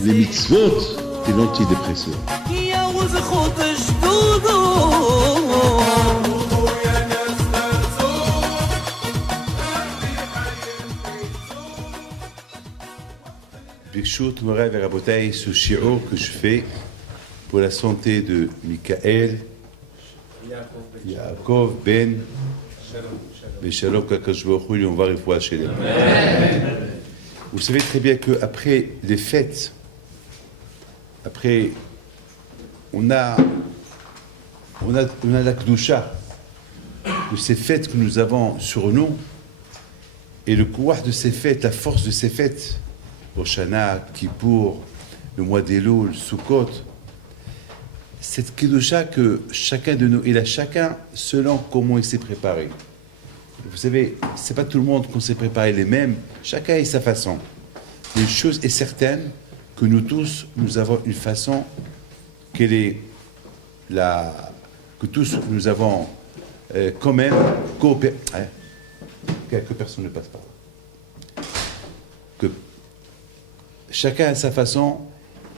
les mitzvot et l'antidépresseur. Birshut Moray et Rabotai, ce shiur que je fais pour la santé de Michael, Yaakov, Ben, Shalom Kakash Baruch Hu, on va revoir chez les. Vous savez très bien qu'après les fêtes, après, on a la Kedusha de ces fêtes que nous avons sur nous, et le pouvoir de ces fêtes, la force de ces fêtes, Rosh Hashanah, Kippour, le mois d'Elul, Sukkot, cette Kedusha que chacun de nous, il a chacun selon comment il s'est préparé. Vous savez, c'est pas tout le monde qu'on s'est préparé les mêmes, chacun a sa façon. Une chose est certaine, que nous tous, nous avons une façon que tous nous avons quand même coopéré. Que personne ne passe par là. Que chacun à sa façon,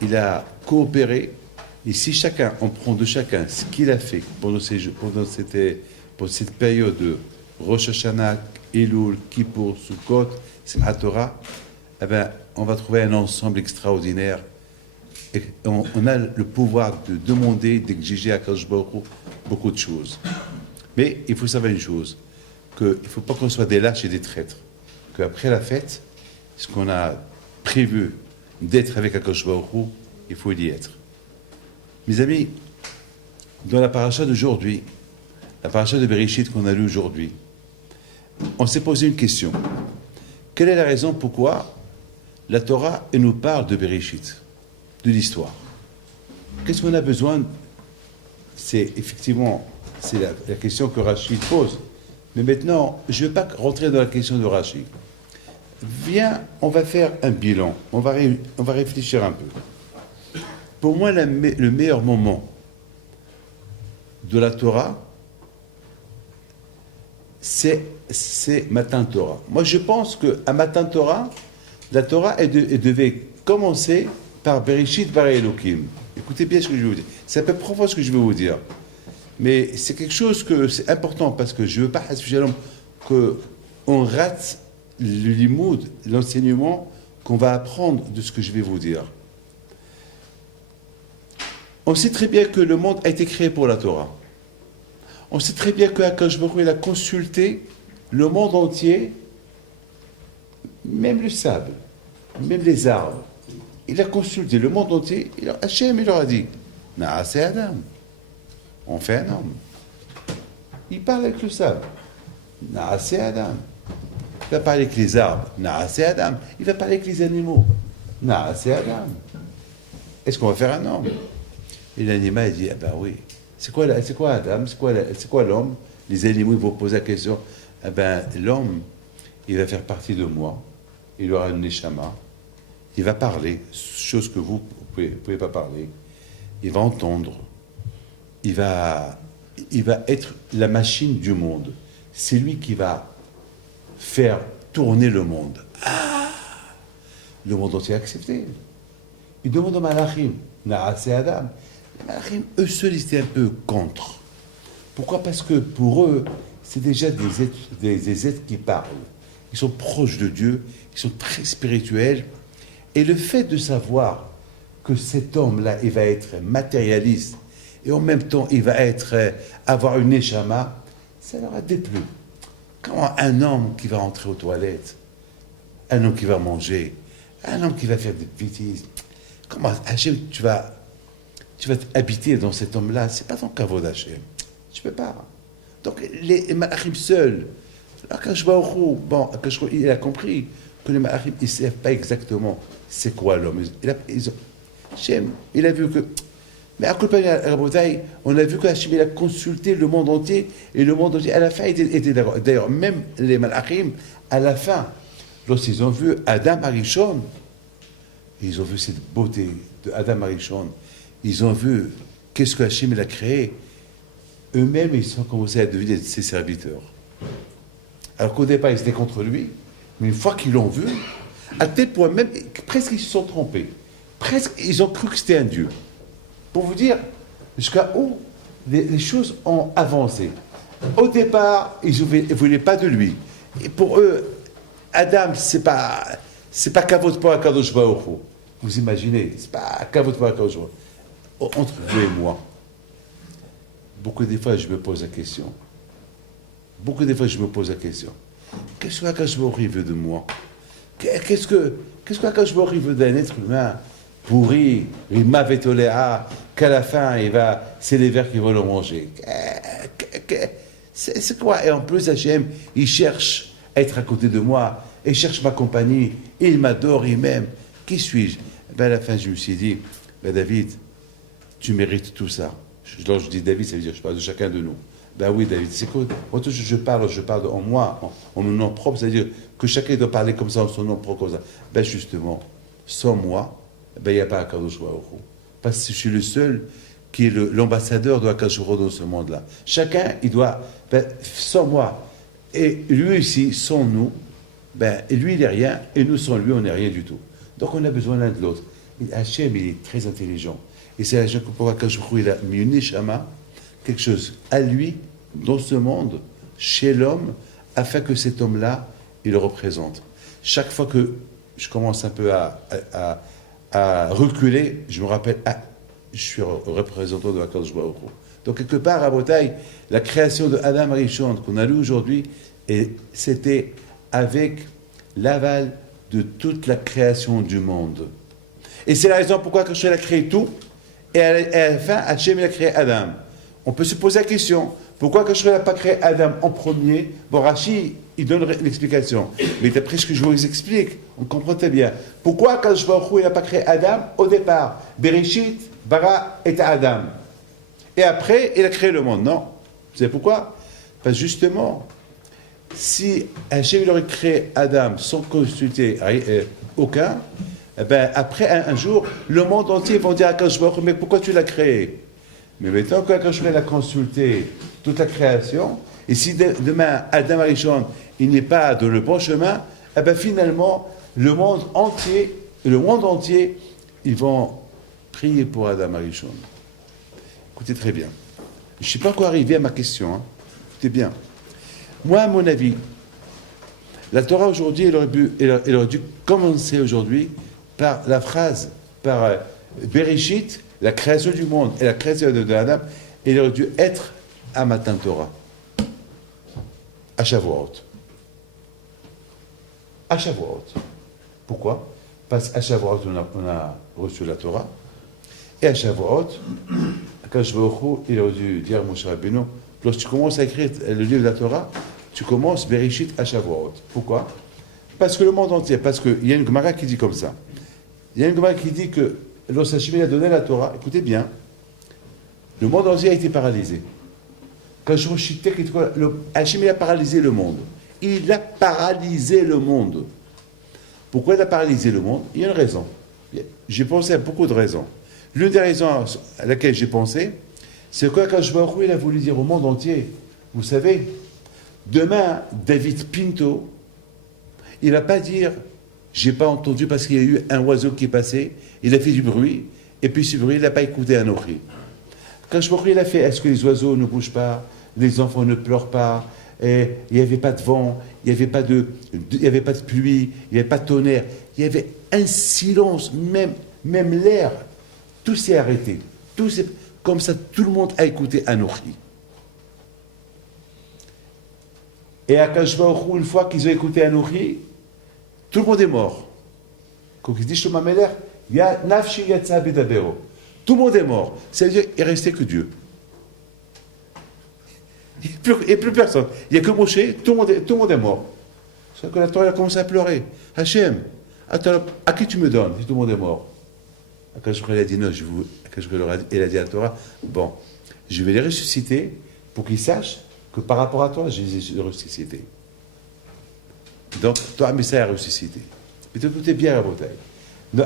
il a coopéré. Et si chacun, on prend de chacun ce qu'il a fait pendant cette période de Rosh Hashanah, Elul, Kippour, Sukkot, Simchat Torah, eh ben, on va trouver un ensemble extraordinaire. Et on a le pouvoir de demander, d'exiger à Kadosh Baruch Hu beaucoup de choses. Mais il faut savoir une chose, qu'il ne faut pas qu'on soit des lâches et des traîtres. Qu'après la fête, ce qu'on a prévu d'être avec Kadosh Baruch Hu, il faut y être. Mes amis, dans la paracha d'aujourd'hui, la paracha de Bereshit qu'on a lue aujourd'hui, on s'est posé une question. Quelle est la raison pourquoi la Torah nous parle de Bereshit, de l'histoire? Qu'est-ce qu'on a besoin? C'est effectivement la question que Rachid pose. Mais maintenant, je ne vais pas rentrer dans la question de Rachid. Viens, on va faire un bilan. On va réfléchir un peu. Pour moi, le meilleur moment de la Torah, c'est Matan Torah. Moi, je pense qu'à Matan Torah, la Torah, elle devait commencer par Bereshit bara Elokim. Écoutez bien ce que je vais vous dire. C'est un peu profond ce que je vais vous dire. Mais c'est quelque chose que c'est important parce que je ne veux pas, qu'on rate le limoud, l'enseignement qu'on va apprendre de ce que je vais vous dire. On sait très bien que le monde a été créé pour la Torah. On sait très bien qu'Akadosh Baruch Hu, il a consulté le monde entier, même le sable, même les arbres. Il a consulté le monde entier. Hachem, il leur a dit, Naaseh Adam. On fait un homme. Il parle avec le sable. Naaseh Adam. Il va parler avec les arbres. Naaseh Adam. Il va parler avec les animaux. Naaseh Adam. Est-ce qu'on va faire un homme? Et l'animal, il dit, ah ben oui. C'est quoi Adam? C'est quoi l'homme? Les animaux, ils vont poser la question. Ah ben, l'homme, il va faire partie de moi. Il aura une neshama. Il va parler, chose que vous ne pouvez pas parler. Il va entendre. Il va être la machine du monde. C'est lui qui va faire tourner le monde. Ah! Le monde entier a accepté. Il demande aux malachim, Naaseh Adam. Les malachim, eux seuls, ils étaient un peu contre. Pourquoi? Parce que pour eux, c'est déjà des êtres qui parlent. Ils sont proches de Dieu, ils sont très spirituels. Et le fait de savoir que cet homme-là, il va être matérialiste, et en même temps, il va avoir une neshama, ça leur a déplu. Comment un homme qui va entrer aux toilettes, un homme qui va manger, un homme qui va faire des bêtises, comment Hachem, tu vas habiter dans cet homme-là, c'est pas ton kavod Hachem. Tu peux pas. Donc les malachim seuls, Akadosh Baruch Hu, bon, il a compris que les malachim, ils ne savent pas exactement c'est quoi l'homme. Hachem, il a vu que... Mais à Rabotai, on a vu que Hachem, il a consulté le monde entier, et le monde entier, à la fin, était d'accord. D'ailleurs, même les malachim, à la fin, lorsqu'ils ont vu Adam Arishon, ils ont vu cette beauté de Adam Arishon, ils ont vu qu'est-ce que Hachem, il a créé, eux-mêmes, ils ont commencé à devenir ses serviteurs. Alors qu'au départ, ils étaient contre lui, Mais une fois qu'ils l'ont vu, à tel point même, presque ils se sont trompés. Presque ils ont cru que c'était un Dieu. Pour vous dire jusqu'à où les choses ont avancé. Au départ, ils ne voulaient pas de lui. Et pour eux, Adam, c'est pas Kavod pour Akadosh Baruch Hu. Vous imaginez, c'est pas Kavod pour Akadosh Baruch Hu. Entre vous et moi, beaucoup des fois, je me pose la question. Qu'est-ce que Akadosh Baruch Hu veut de moi? Qu'est-ce que Akadosh Baruch Hu veut d'un être humain pourri, il m'avait toléra, qu'à la fin, c'est les vers qui vont le manger? C'est quoi? Et en plus, Hachem, il cherche à être à côté de moi, il cherche ma compagnie, il m'adore, il m'aime. Qui suis-je? À la fin, je me suis dit, David, tu mérites tout ça. Lorsque je dis David, ça veut dire que je parle de chacun de nous. Oui, David, c'est quoi? Quand je parle en moi, en mon nom propre, c'est-à-dire que chacun doit parler comme ça, en son nom propre, comme ça. Justement, sans moi, il n'y a pas Akadosh Baruch Hu. Parce que je suis le seul qui est l'ambassadeur de Akadosh Baruch Hu dans ce monde-là. Chacun, il doit, sans moi, et lui aussi, sans nous, lui, il n'est rien, et nous, sans lui, on n'est rien du tout. Donc, on a besoin l'un de l'autre. Hachem, il est très intelligent. Et c'est la raison pour laquelle il a mis une neshama, quelque chose à lui, dans ce monde, chez l'homme, afin que cet homme-là, il le représente. Chaque fois que je commence un peu à reculer, je me rappelle, je suis représentant de Akadosh Baruch Hu. Donc, quelque part, à Botaï, la création de Adam Rishon qu'on a lu aujourd'hui, c'était avec l'aval de toute la création du monde. Et c'est la raison pourquoi Hachem a créé tout, et à la fin, Hachem a créé Adam. On peut se poser la question, pourquoi Hachem n'a pas créé Adam en premier? Bon, Rashi, il donne l'explication. Mais d'après ce que je vous explique, on comprend très bien. Pourquoi Hachem n'a pas créé Adam au départ? Bereshit, Bara et Adam. Et après, il a créé le monde. Non. Vous savez pourquoi? Parce que justement, si Hachem aurait créé Adam sans consulter aucun, après un jour, le monde entier va dire à Akadosh Baruch Hu, mais pourquoi tu l'as créé? Mais maintenant qu'Akadosh Baruch Hu a consulté toute la création, et si demain Adam Arishon, il n'est pas dans le bon chemin, finalement, le monde entier, ils vont prier pour Adam Arishon. Écoutez très bien. Je ne suis pas encore arrivé à ma question. Écoutez bien. Moi, à mon avis, la Torah aujourd'hui, elle aurait dû commencer aujourd'hui par la phrase, par Bereshit, la création du monde et la création de Adam, elle aurait dû être à Matan Torah, à Shavuot. À Shavuot. Pourquoi? Parce qu'à Shavuot, on a reçu la Torah, et à Shavuot, Akadosh Baruch Hu, il aurait dû dire à Moshe Rabbeinu, lorsque tu commences à écrire le livre de la Torah, tu commences Bereshit à Shavuot. Pourquoi? Parce que le monde entier, parce qu'il y a une Gemara qui dit comme ça. Il y a une Gemara qui dit que lorsque Hachem a donné la Torah, écoutez bien, le monde entier a été paralysé. Quand je rechitais, Hachem a paralysé le monde. Il a paralysé le monde. Pourquoi il a paralysé le monde? Il y a une raison. J'ai pensé à beaucoup de raisons. L'une des raisons à laquelle j'ai pensé, c'est que quand il a voulu dire au monde entier, vous savez, demain, David Pinto, il ne va pas dire, j'ai pas entendu parce qu'il y a eu un oiseau qui est passé, il a fait du bruit, et puis ce bruit, il n'a pas écouté Anochi. Quand il a fait, est-ce que les oiseaux ne bougent pas, les enfants ne pleurent pas, et il n'y avait pas de vent, il n'y avait pas de pluie, il n'y avait pas de tonnerre, il y avait un silence, même l'air, tout s'est arrêté. Comme ça, tout le monde a écouté Anochi. Et à Kajbaochou, une fois qu'ils ont écouté Anochi, tout le monde est mort. Quand il dit Shlomo Ameler, Ya nafshi yatsa bedabero. Tout le monde est mort. C'est-à-dire qu'il ne restait que Dieu. Il n'y a plus personne. Il n'y a que Moshe, tout le monde est mort. C'est que la Torah a commencé à pleurer. Hachem, attends, à qui tu me donnes si tout le monde est mort? Akadosh a dit non, il a dit à la Torah, bon, je vais les ressusciter pour qu'ils sachent que par rapport à toi, je les ai ressuscités. Donc, toi, Messiah a ressuscité. Mais écoutez bien la bataille.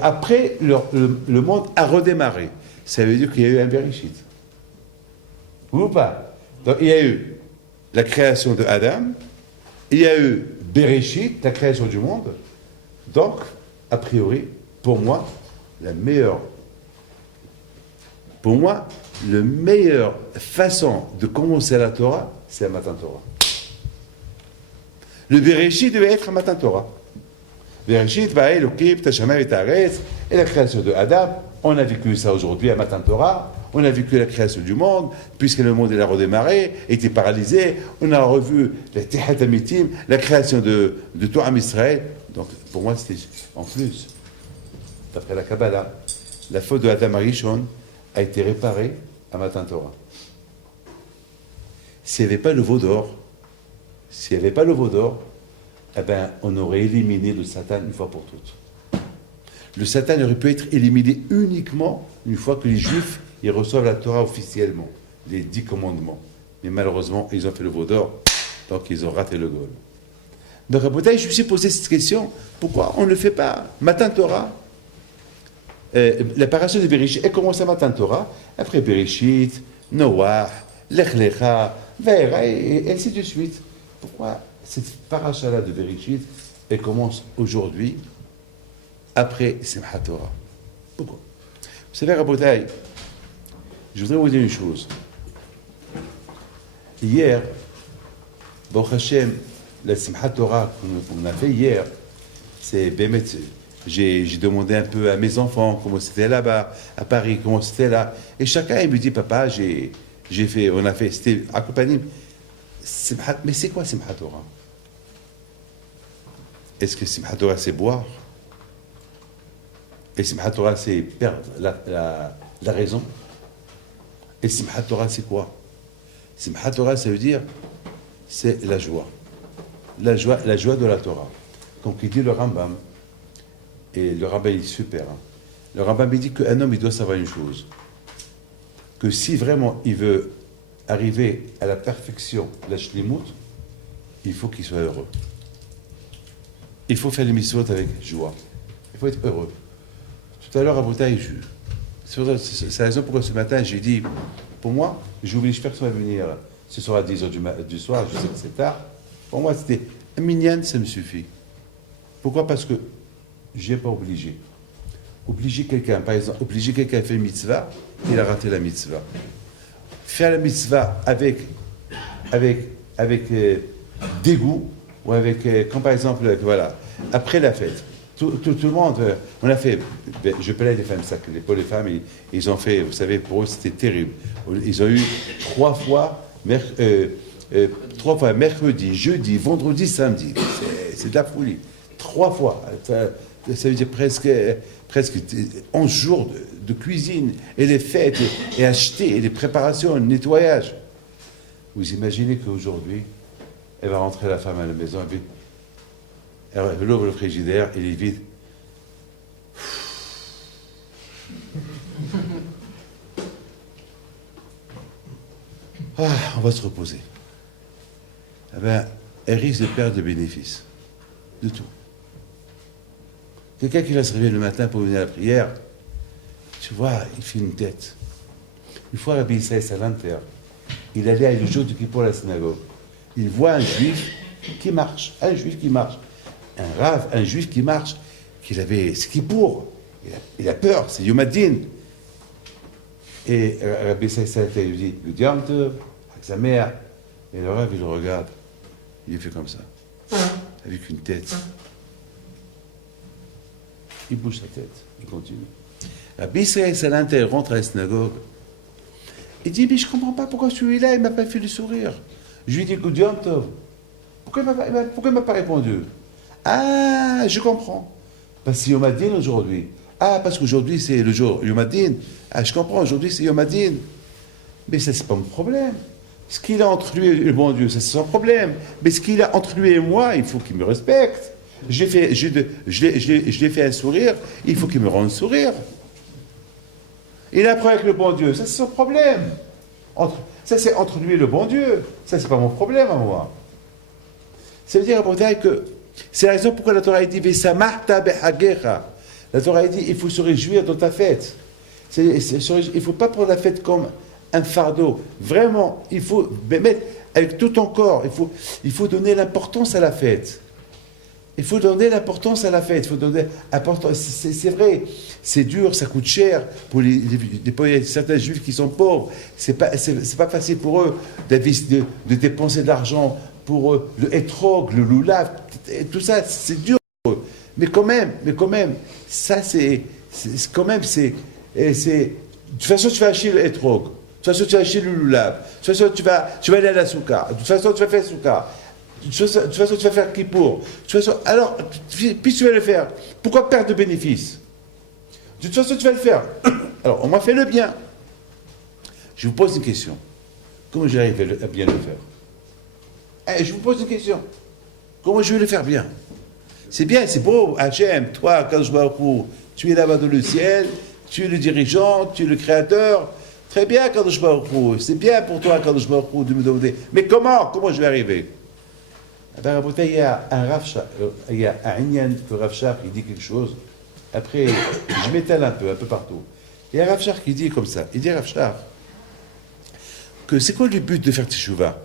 Après, le monde a redémarré. Ça veut dire qu'il y a eu un Bereshit. Ou pas? Donc, il y a eu la création de Adam, il y a eu Bereshit, la création du monde. Donc, a priori, pour moi, la meilleure façon de commencer la Torah, c'est un matin Torah. Le Bereshit devait être un matin Torah. Bereshit, va Elokim, Tashamayim et Haaretz, et la création de Adam. On a vécu ça aujourd'hui à matin Torah. On a vécu la création du monde, puisque le monde il a redémarré, était paralysé. On a revu la Tehat Amitim, la création de tout Am Israël. Donc, pour moi, c'était en plus, d'après la Kabbalah, la faute de Adam Arishon a été réparée à matin Torah. S'il n'y avait pas le veau d'or, eh ben, on aurait éliminé le Satan une fois pour toutes. Le Satan aurait pu être éliminé uniquement une fois que les Juifs ils reçoivent la Torah officiellement, les 10 commandements. Mais malheureusement, ils ont fait le veau d'or, donc ils ont raté le goal. Donc, à Bouddha, je me suis posé cette question, pourquoi on ne le fait pas matin Torah? La paration de Bereshit, elle commence à matin Torah, après Bereshit, Noach, Lech Lecha, Vaera, et ainsi de suite. Pourquoi cette paracha-là de Bereshit, elle commence aujourd'hui, après Simchat Torah? Pourquoi? Vous savez, Rabotai, je voudrais vous dire une chose. Hier, Baruch Hashem, la Simchat Torah qu'on a fait hier, c'est Bémet. J'ai demandé un peu à mes enfants comment c'était là-bas, à Paris, comment c'était là. Et chacun, il me dit, papa, on a fait, c'était accompagné. Mais c'est quoi Simchat Torah? Est-ce que Simchat Torah, c'est boire? Et Simchat Torah, c'est perdre la raison? Et Simchat Torah, c'est quoi? Simchat Torah, ça veut dire, c'est la joie. La joie de la Torah. Comme il dit le Rambam, et le Rambam il est super. Hein. Le Rambam il dit qu'un homme, il doit savoir une chose. Que si vraiment il veut arriver à la perfection, la shlimut, il faut qu'il soit heureux. Il faut faire les mitzvot avec joie. Il faut être heureux. Tout à l'heure, à Bretagne, c'est la raison pourquoi ce matin, j'ai dit, pour moi, j'oblige personne à venir ce soir à 10h du soir, je sais que c'est tard. Pour moi, c'était un minyan, ça me suffit. Pourquoi? Parce que je n'ai pas obligé. Obliger quelqu'un, par exemple, obliger quelqu'un à faire une mitzvah, il a raté la mitzvah. Faire la mitzvah avec dégoût, ou avec, comme par exemple, voilà, après la fête. Tout le monde, on a fait, je plais les femmes, pour les femmes, ils ont fait, vous savez, pour eux c'était terrible. Ils ont eu 3 fois mercredi, jeudi, vendredi, samedi. C'est de la folie. 3 fois. Ça veut dire presque 11 jours de cuisine, et les fêtes, et acheter, et les préparations, le nettoyage. Vous imaginez qu'aujourd'hui, elle va rentrer la femme à la maison, elle ouvre le frigidaire, il est vide. On va se reposer. Eh bien, elle risque de perdre des bénéfices. De tout. Quelqu'un qui va se réveiller le matin pour venir à la prière, tu vois, il fait une tête. Une fois, Rabbi Israël Salanter, il allait le jour du Kippour à la synagogue. Il voit un juif qui marche, un juif qui marche, qu'il avait ce Kippour. Il a peur, c'est Yom Hadin. Et Rabbi Israël Salanter lui dit, le Yom Tov, avec sa mère. Et le Rav, il le regarde. Il fait comme ça, avec une tête. Il bouge sa tête, il continue. Rabbi Israël Salanter rentre à la synagogue. Il dit, mais je ne comprends pas pourquoi celui-là, il ne m'a pas fait le sourire. Je lui dis, écoute, Yom Tov, pourquoi il ne m'a pas répondu? Ah, je comprends. Parce que c'est Yom Hadin aujourd'hui. Ah, parce qu'aujourd'hui, c'est le jour Yom Hadin. Ah, je comprends, aujourd'hui, c'est Yom Hadin. Mais ça, c'est pas mon problème. Ce qu'il a entre lui et le bon Dieu, ça, c'est son problème. Mais ce qu'il a entre lui et moi, il faut qu'il me respecte. Je l'ai fait un sourire, il faut qu'il me rende sourire. Il a un problème avec le bon Dieu, ça c'est son problème. Ça c'est entre lui et le bon Dieu. Ça c'est pas mon problème à moi. Ça veut dire à Bretagne que c'est la raison pourquoi la Torah dit Vesamachta behagecha. La Torah dit il faut se réjouir dans ta fête. Il ne faut pas prendre la fête comme un fardeau. Vraiment, il faut mettre avec tout ton corps. Il faut donner l'importance à la fête. Il faut donner l'importance à la fête. Il faut donner l'importance. C'est vrai, c'est dur, ça coûte cher pour certains juifs qui sont pauvres. C'est pas facile pour eux de dépenser de l'argent pour le etrog, le loulav, tout ça, c'est dur pour eux. Mais quand même, ça de toute façon, tu vas acheter le etrog. De toute façon, tu vas acheter le loulav. De toute façon, tu vas aller à la souka. De toute façon, tu vas faire souka. De toute façon, tu vas faire Kippour. De toute façon, alors, puis tu vas le faire. Pourquoi perdre de bénéfices? De toute façon, tu vas le faire. Alors, on m'a fait le bien. Je vous pose une question. Comment j'arrive à bien le faire? Je vous pose une question. Comment je vais le faire bien? C'est bien, c'est beau. Hachem, toi, Kadosh Baruch Hu, tu es là-bas dans le ciel, tu es le dirigeant, tu es le créateur. Très bien, Kadosh Baruch Hu. C'est bien pour toi, Kadosh Baruch Hu, de me demander. Mais comment je vais arriver? Ben, il y a un Inyan que Rav Shach, il dit quelque chose. Après, je m'étale un peu partout. Il y a Rav Shach qui dit comme ça. Il dit Rav Shach que c'est quoi le but de faire Teshuvah?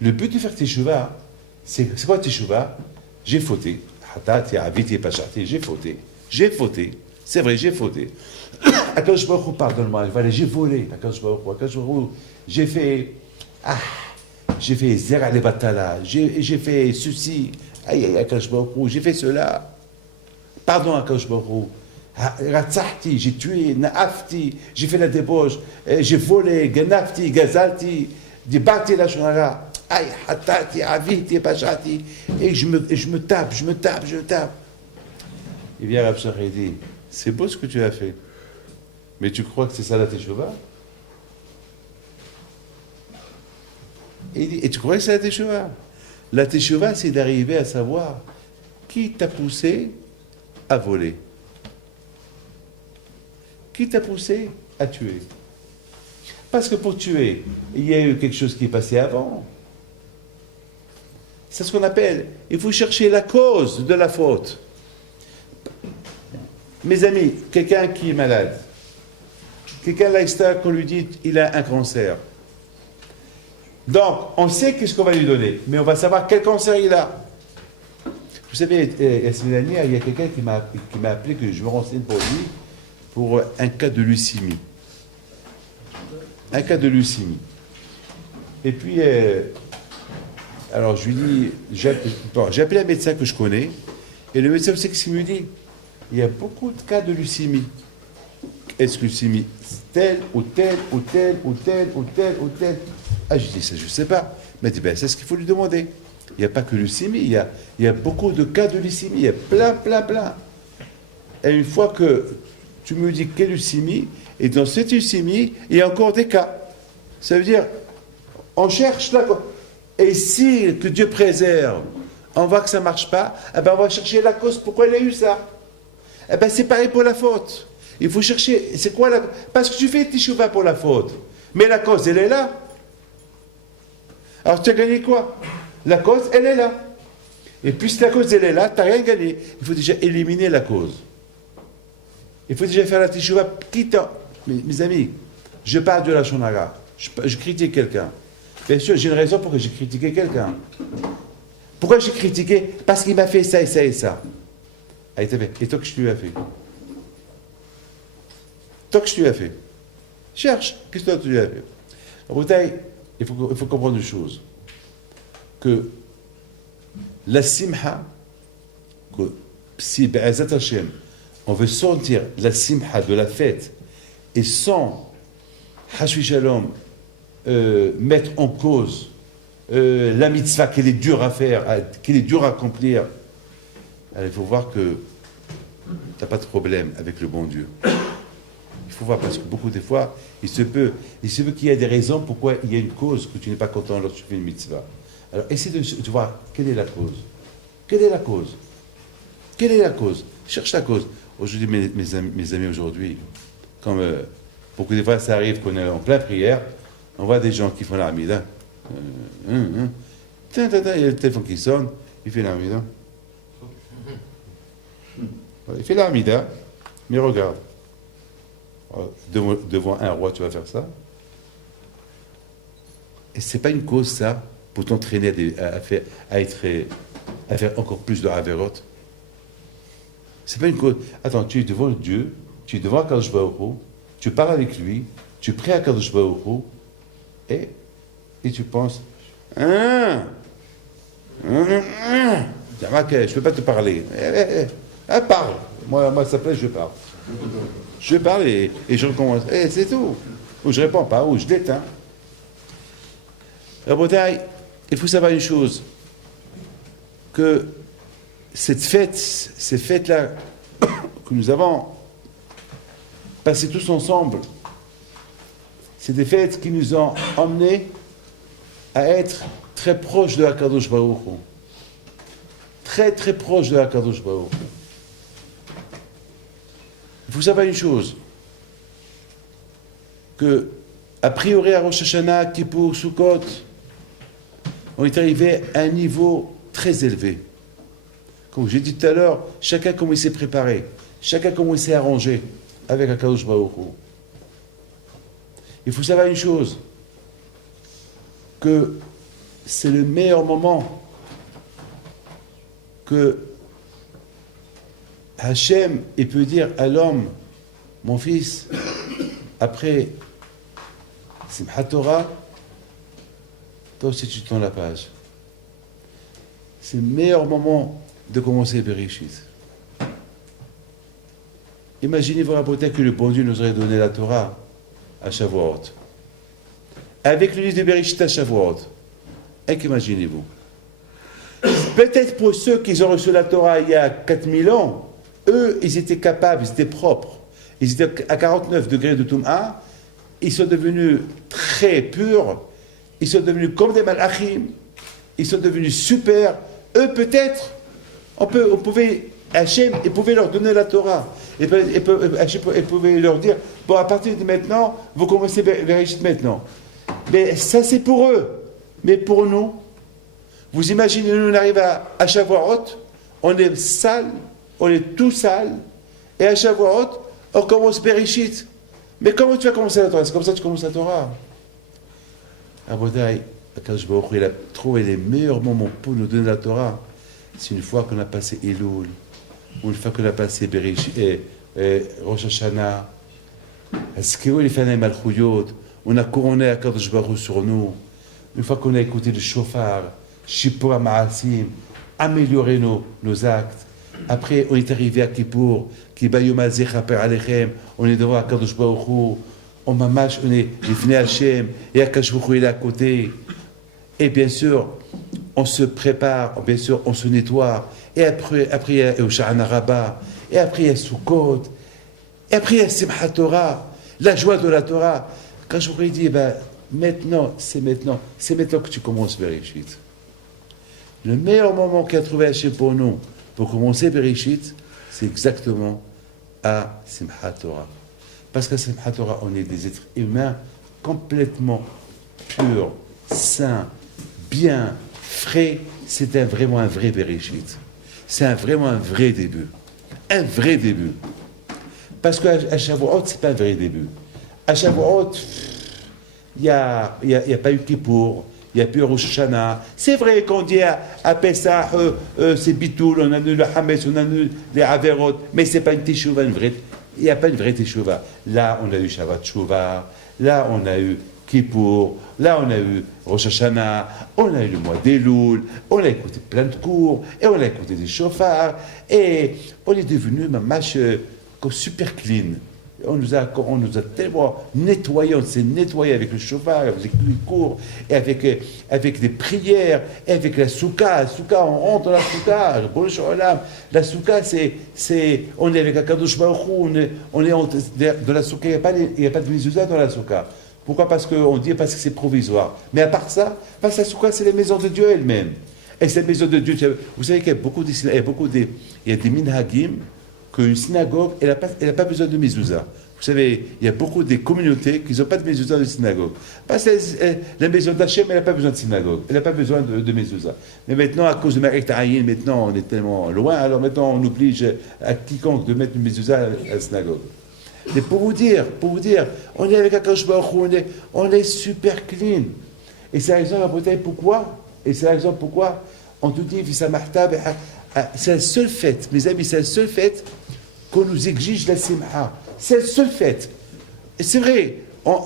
Le but de faire Teshuvah, c'est quoi Teshuvah? J'ai fauté. J'ai fauté. C'est vrai, j'ai fauté. Akadosh Baruch Hu, pardonne-moi. Voilà, j'ai volé. Akadosh Baruch Hu, j'ai fait Zera le Batala, j'ai fait ceci, aïe, Akadosh Baruch Hu, j'ai fait cela. Pardon, Akadosh Baruch Hu. Ratzahti, j'ai tué, Naafti, j'ai fait la débauche, j'ai volé, Ganafti, Gazalti, Dibati la Shonara, aïe, Hatati, Aviti, Pachati, et je me tape. Il vient Rav Shach et dit, c'est beau ce que tu as fait, mais tu crois que c'est ça la Teshuvah? Et il dit, et tu crois que c'est la Teshuvah? La Teshuvah, c'est d'arriver à savoir qui t'a poussé à voler. Qui t'a poussé à tuer. Parce que pour tuer, il y a eu quelque chose qui est passé avant. C'est ce qu'on appelle, il faut chercher la cause de la faute. Mes amis, quelqu'un qui est malade, quelqu'un là, qu'on lui dit il a un cancer. Donc, on sait qu'est-ce qu'on va lui donner, mais on va savoir quel cancer il a. Vous savez, la semaine dernière, il y a quelqu'un qui m'a appelé, que je me renseigne pour lui, pour un cas de leucémie. Un cas de leucémie. Et puis, alors je lui dis, j'ai appelé un médecin que je connais, et le médecin, vous savez ce qu'il me dit? Il y a beaucoup de cas de leucémie. Est-ce que leucémie telle ou telle ou telle ou telle ou telle ou telle? Ah, je dis ça, je ne sais pas. Mais dit, ben, c'est ce qu'il faut lui demander. Il n'y a pas que leucémie, il y a beaucoup de cas de leucémie, il y a plein. Et une fois que tu me dis quelle leucémie, et dans cette leucémie, il y a encore des cas. Ça veut dire, on cherche là. Et si que Dieu préserve, on voit que ça ne marche pas, eh ben on va chercher la cause, pourquoi il a eu ça? Eh ben c'est pareil pour la faute. Il faut chercher, c'est quoi la cause? Parce que tu fais Teshuvah pour la faute. Mais la cause, elle est là. Alors tu as gagné quoi? La cause, elle est là. Et puisque la cause, elle est là, tu n'as rien gagné. Il faut déjà éliminer la cause. Il faut déjà faire la Teshuvah. Mes amis, je parle de la Shonara. Je critique quelqu'un. Bien sûr, j'ai une raison pour que j'ai critiqué quelqu'un. Pourquoi j'ai critiqué? Parce qu'il m'a fait ça et ça et ça. Ah, et toi, que je lui ai fait? Toi, que je lui ai fait? Cherche, qu'est-ce que tu lui as fait? Routaï, il faut comprendre une chose. Que la simha, que si Be'ezat Hashem, on veut sentir la simha de la fête, et sans Hashvi Shalom, mettre en cause la mitzvah qu'elle est dure à faire, qu'elle est dure à accomplir, alors il faut voir que tu n'as pas de problème avec le bon Dieu. Il faut voir, parce que beaucoup de fois, il se peut qu'il y ait des raisons pourquoi il y a une cause que tu n'es pas content lorsque tu fais une mitzvah. Alors essaie de voir quelle est la cause. Quelle est la cause? Quelle est la cause? Cherche la cause. Aujourd'hui, mes amis aujourd'hui, comme beaucoup de fois ça arrive qu'on est en pleine prière, on voit des gens qui font la hamida. Il y a le téléphone qui sonne, il fait la hamida. Il fait la hamida, mais regarde. Devant un roi, tu vas faire ça. Et c'est pas une cause, ça, pour t'entraîner à être à faire encore plus de Averot. C'est pas une cause. Attends, tu es devant Dieu, tu es devant Akadosh Baruch Hu, tu parles avec lui, tu pries à Akadosh Baruch Hu, et tu penses, je ne peux pas te parler. Parle. Moi, ça plaît, je parle. Je parle et je recommence. C'est tout. Ou je réponds pas, ou je l'éteins. Rabotai, il faut savoir une chose, que ces fêtes-là que nous avons passées tous ensemble, c'est des fêtes qui nous ont emmenés à être très proches de Akadosh Baruch Hu. Très très proches de Akadosh Baruch Hu. Il faut savoir une chose, que a priori à Rosh Hashanah, Kippour, Sukkot, on est arrivé à un niveau très élevé. Comme j'ai dit tout à l'heure, chacun comment il s'est préparé, chacun comment il s'est arrangé avec Akadosh Baruch Hu. Il faut savoir une chose, que c'est le meilleur moment que Hachem il peut dire à l'homme, mon fils, après Simchat Torah, toi aussi tu tournes la page. C'est le meilleur moment de commencer Bereshit. Imaginez-vous la beauté que le bon Dieu nous aurait donné la Torah à Shavuot. Avec le livre de Bereshit à Shavuot. Imaginez-vous. Peut-être pour ceux qui ont reçu la Torah il y a 4000 ans, eux, ils étaient capables, ils étaient propres. Ils étaient à 49 degrés de Tum'a, ils sont devenus très purs, ils sont devenus comme des malachim, ils sont devenus super. Eux, peut-être, on pouvait, Hachem, il pouvait leur donner la Torah. Hachem pouvait leur dire, bon, à partir de maintenant, vous commencez Bereshit maintenant. Mais ça, c'est pour eux. Mais pour nous, vous imaginez, nous, on arrive à Shavuot, on est sale, on est tout sale, et à Shavuot, on commence Bereshit. Mais comment tu vas commencer la Torah? C'est comme ça que tu commences la Torah. Abodai, Akadosh Baruch Hu, il a trouvé les meilleurs moments pour nous donner la Torah. C'est une fois qu'on a passé Elul, ou une fois qu'on a passé Bereshit, Rosh Hashanah, on a couronné Akadosh Baruch Hu sur nous. Une fois qu'on a écouté le shofar, Shipur Ma'asim, améliorer nos actes. Après, on est arrivé à Kippour, on est devant Akadosh Baruch Hu, on est Lifnei Hashem, et Akadosh Baruch Hu est à côté. Et bien sûr, on se prépare, bien sûr, on se nettoie. Et après il y a Sha'ana Rabbah, et après il y a Sukkot, et après il y a Simchat Torah, la joie de la Torah. Quand je vous dis, maintenant que tu commences Bereshit. Le meilleur moment qu'a trouvé Hachem pour nous, pour commencer Bereshit, c'est exactement à Simchat Torah. Parce qu'à Simchat Torah, on est des êtres humains complètement purs, sains, bien, frais. C'est vraiment un vrai Bereshit. C'est vraiment un vrai début. Un vrai début. Parce qu'à Shavuot, c'est pas un vrai début. À Shavuot, il n'y a pas eu Kippour, il n'y a plus Rosh Hashanah. C'est vrai qu'on dit à Pessah, c'est Bitoul, on annule le Hametz, on annule les Averot, mais ce n'est pas une Teshuvah, il n'y a pas une vraie Teshuvah. Là, on a eu Shabbat Teshuvah, là, on a eu Kippour, là, on a eu Rosh Hashanah, on a eu le mois d'Elul, on a écouté plein de cours, et on a écouté des chauffards, et on est devenu comme super clean. On nous a tellement nettoyé, on s'est nettoyé avec le chauffard, avec les cours, et avec des prières, et avec la soukha. La soukha, on rentre dans la soukha. La soukha, on est avec Akadosh Baruch Hu, on est dans la soukha, il n'y a pas de mezuzah dans la soukha. Pourquoi? Parce que c'est provisoire. Mais à part ça, parce que la soukha, c'est la maison de Dieu elle-même. Et cette maison de Dieu, vous savez qu'il y a des minhagim, qu'une synagogue, elle n'a pas besoin de mezuzah. Vous savez, il y a beaucoup de communautés qui n'ont pas de mezuzah de synagogue. Parce que la maison d'Hachem, elle n'a pas besoin de synagogue. Elle n'a pas besoin de mezuzah. Mais maintenant, à cause de Marek Ta'ayin, maintenant, on est tellement loin, alors maintenant, on oblige à quiconque de mettre une mezuzah à la synagogue. Mais pour vous dire, on est avec Akadosh Baruch Hu, on est super clean. Et c'est la raison, pourquoi? On te dit, c'est la seule fête, mes amis, c'est la seule fête qu'on nous exige la simha. C'est la seule fête. Et c'est vrai,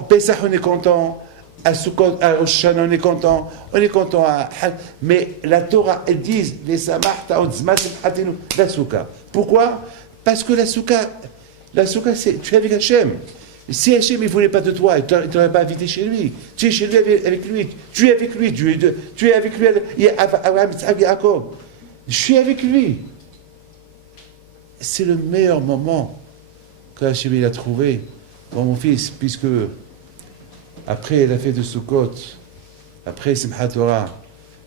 Pessah, on est content, à Sukkot, à Rosh Hashanah, on est content, mais la Torah, elle dit, la Souka. Pourquoi? Parce que la Souka, c'est, tu es avec Hachem. Si Hachem ne voulait pas de toi, il ne t'aurait pas invité chez lui. Tu es chez lui avec lui. Tu es avec lui. Tu es avec lui. Jacob. Je suis avec lui. C'est le meilleur moment que Hachem il a trouvé pour mon fils, puisque après la fête de Sukkot, après Simchat Torah,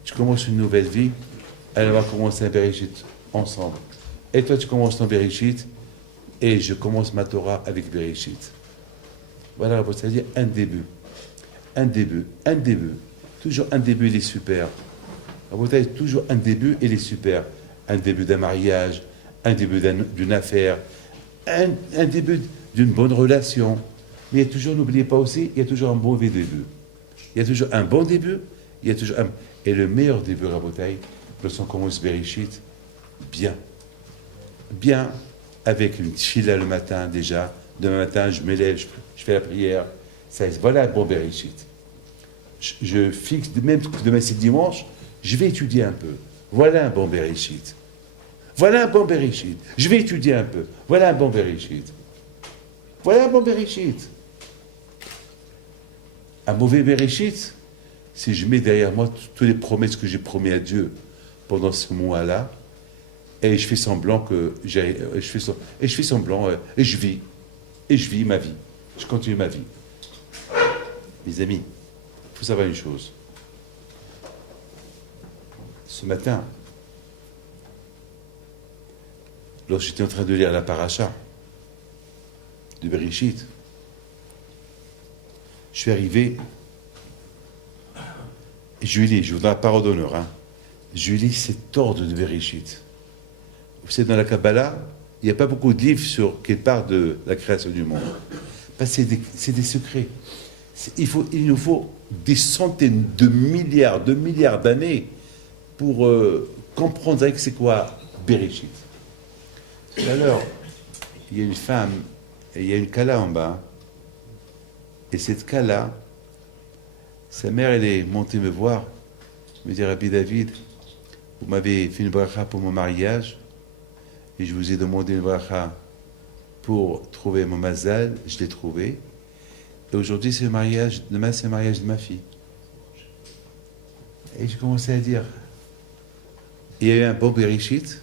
tu commences une nouvelle vie. Elle va commencer un Bereshit ensemble. Et toi, tu commences ton Bereshit, et je commence ma Torah avec Bereshit. Voilà, c'est-à-dire un début. Un début. Toujours un début, il est super. Toujours un début, il est super. Un début d'un mariage, un début d'une affaire, un début d'une bonne relation. Mais il y a toujours, n'oubliez pas aussi, il y a toujours un mauvais début. Il y a toujours un bon début, il y a toujours un... Et le meilleur début, Rabotai, lorsqu'on commence Bereshit, bien. Bien, avec une tchila le matin déjà. Demain matin, je me lève, je fais la prière. Voilà un bon Bereshit. Je fixe, même demain c'est dimanche, je vais étudier un peu. Voilà un bon Bereshit. Voilà un bon Bereshit. Je vais étudier un peu. Voilà un bon Bereshit. Voilà un bon Bereshit. Un mauvais Bereshit, si je mets derrière moi toutes les promesses que j'ai promis à Dieu pendant ce mois-là, et je fais semblant que je fais semblant, et je vis ma vie. Je continue ma vie. Mes amis, il faut savoir une chose. Ce matin, lorsque j'étais en train de lire la paracha de Bereshit, je suis arrivé, et je lis, je vous donne la parole d'honneur, je lis cet ordre de Bereshit. Vous savez, dans la Kabbalah, il n'y a pas beaucoup de livres qui parlent de la création du monde. Parce que c'est des secrets. Il nous faut des centaines de milliards d'années pour comprendre avec c'est quoi Bereshit. Tout à l'heure, il y a une femme, et il y a une Kala en bas, et cette Kala, sa mère, elle est montée me voir, me dit, Rabbi David, vous m'avez fait une bracha pour mon mariage, et je vous ai demandé une bracha pour trouver mon mazal, je l'ai trouvé, et aujourd'hui c'est le mariage, demain c'est le mariage de ma fille. Et j'ai commencé à dire, il y a eu un beau Bereshit,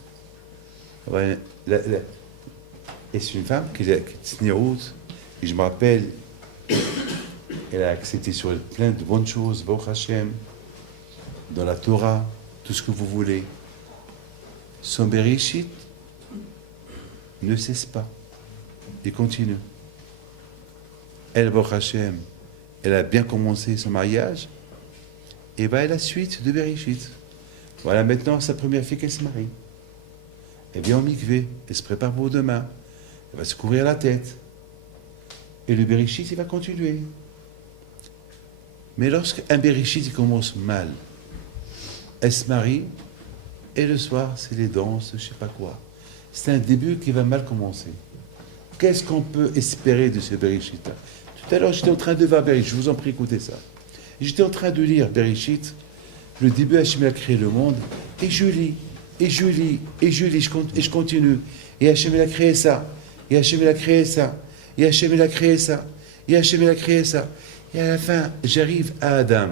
et c'est une femme qui est Tsnirout, et je me rappelle, elle a accepté sur elle plein de bonnes choses, Baruch Hashem, dans la Torah, tout ce que vous voulez. Son Bereshit ne cesse pas, il continue. Elle, Baruch Hashem, elle a bien commencé son mariage, et va à la suite de Bereshit. Voilà maintenant sa première fille qu'elle se marie. Elle vient au mikvé, elle se prépare pour demain, elle va se couvrir la tête. Et le Bereshit, il va continuer. Mais lorsqu'un Bereshit il commence mal, elle se marie, et le soir, c'est les danses, je ne sais pas quoi. C'est un début qui va mal commencer. Qu'est-ce qu'on peut espérer de ce Bereshit? Tout à l'heure, j'étais en train de voir Bereshit, je vous en prie, écoutez ça. J'étais en train de lire Bereshit, le début, Hachem a créé le monde, et je lis, et je continue. Et Hachem a créé ça, et Hachem a créé ça, et Hachem a créé ça, et Hachem a créé ça. Et à la fin, j'arrive à Adam.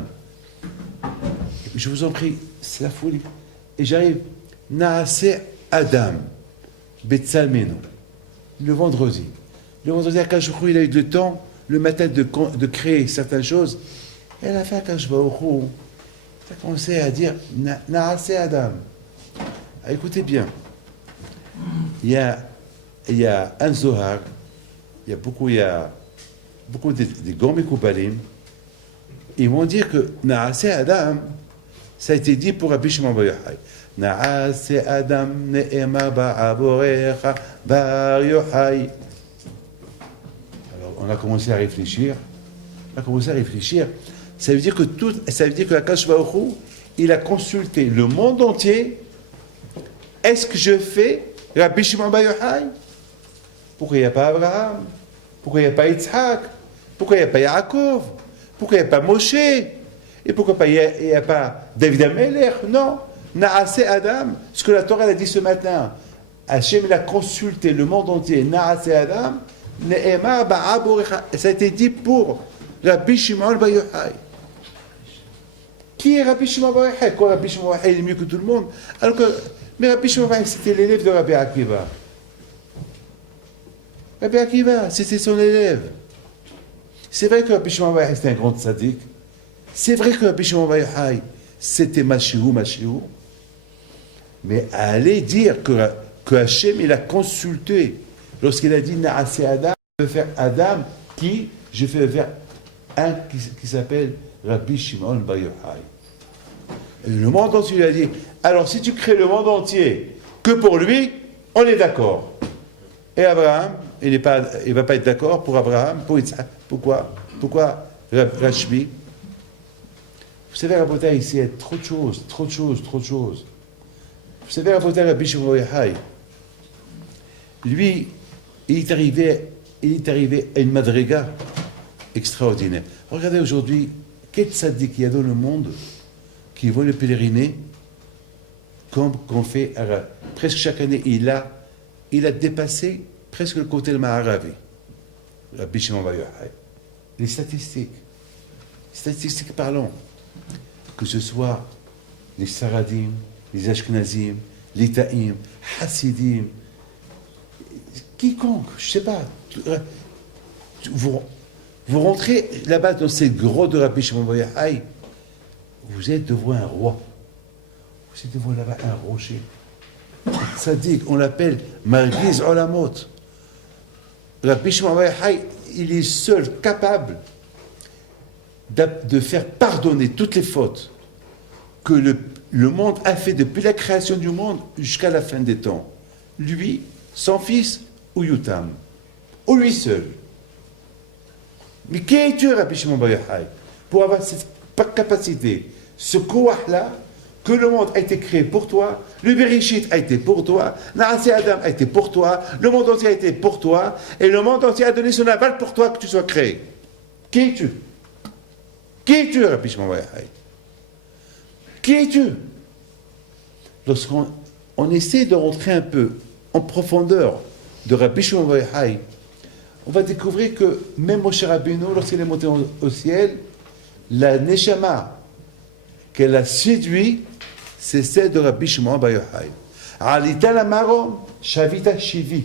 Je vous en prie, c'est la folie. Et j'arrive, Naase Adam, Betsalmeno, le vendredi. Le vendredi, Akash Baruch Hu, il a eu le temps, le matin, de créer certaines choses. Et à la fin, Akash Baruch Hu, il a commencé à dire, Naase Adam. Ah, écoutez bien, il y a un Zohar, il y a beaucoup des grands Mekoubalim, ils vont dire que Naase Adam, ça a été dit pour Rabbi Shimon Bar Yochai. Naase Adam ne'ema ba'aborecha bar Yochai. Alors on a commencé à réfléchir. Ça veut dire que Akash Baruch Hu, il a consulté le monde entier. Est-ce que je fais Rabbi Shimon Bar Yochai? Pourquoi il n'y a pas Abraham? Pourquoi il n'y a pas Yitzhak? Pourquoi il n'y a pas Yaakov? Pourquoi il n'y a pas Moshe? Et pourquoi il n'y a pas David Amelech? Non. Naase Adam, ce que la Torah a dit ce matin. Hachem il a consulté le monde entier. Naase Adam, Ne'emar Ba'aborecha. Et ça a été dit pour Rabbi Shimon Bar Yochai. Qui est Rabbi Shimon Bar Yochai? Quoi, Rabbi Shimon Bar Yochai il est mieux que tout le monde? Alors que, mais Rabbi Shimon Bar Yochai c'était l'élève de Rabbi Akiva. Rabbi Akiva, c'était son élève. C'est vrai que Rabbi Shimon Bar Yochai c'était un grand tzaddik. C'est vrai que Rabbi Shimon Bar Yochai c'était Mashihu. Mais aller dire que Hachem il a consulté lorsqu'il a dit Naase Adam, je vais faire Adam qui? Je vais faire un qui s'appelle Rabbi Shimon Bar Yochai. Et le monde entier lui a dit alors si tu crées le monde entier que pour lui, on est d'accord. Et Abraham, il ne va pas être d'accord pour Abraham, pour Yitzhak. Pourquoi Rashbi? Vous savez, Rabotai, ici, il y a trop de choses. Vous savez, Rabotai, Rabbi Shimon Bar Yochai, lui, il est arrivé à une madriga extraordinaire. Regardez aujourd'hui, quel tzaddik il y a dans le monde qui vont le pèleriner, comme qu'on fait presque chaque année. Il a dépassé presque le côté de Maharavi, Rabbi Shimon Bar Yochai. Les statistiques parlons, que ce soit les Saradim, les Ashkenazim, les Taïm, Hasidim, quiconque, je ne sais pas, vous rentrez là-bas dans ces grottes de Rabbi Shimon Bar Yochai, vous êtes devant un roi, vous êtes devant là-bas un rocher. Ça dit qu'on l'appelle Margiz Olamot. Rabbi Shimon Bar Yochai, il est seul capable de faire pardonner toutes les fautes que le monde a fait depuis la création du monde jusqu'à la fin des temps. Lui, son fils ou Yutam, ou lui seul. Mais qui es-tu, Rabbi Shimon Bar Yochai, pour avoir cette capacité, ce kouah-là, que le monde a été créé pour toi, le Bereshit a été pour toi, Naase Adam a été pour toi, le monde entier a été pour toi, et le monde entier a donné son aval pour toi que tu sois créé. Qui es-tu? Qui es-tu, Rabbi Shimon Bar Yochai? Qui es-tu? Lorsqu'on essaie de rentrer un peu en profondeur de Rabbi Shimon Bar Yochai, on va découvrir que même Moshe Rabbeinu, lorsqu'il est monté au ciel, la neshama qu'elle a séduit, c'est celle de Rabbi Shimon Bar Yochai. Alita la marom, Shavita Shivi.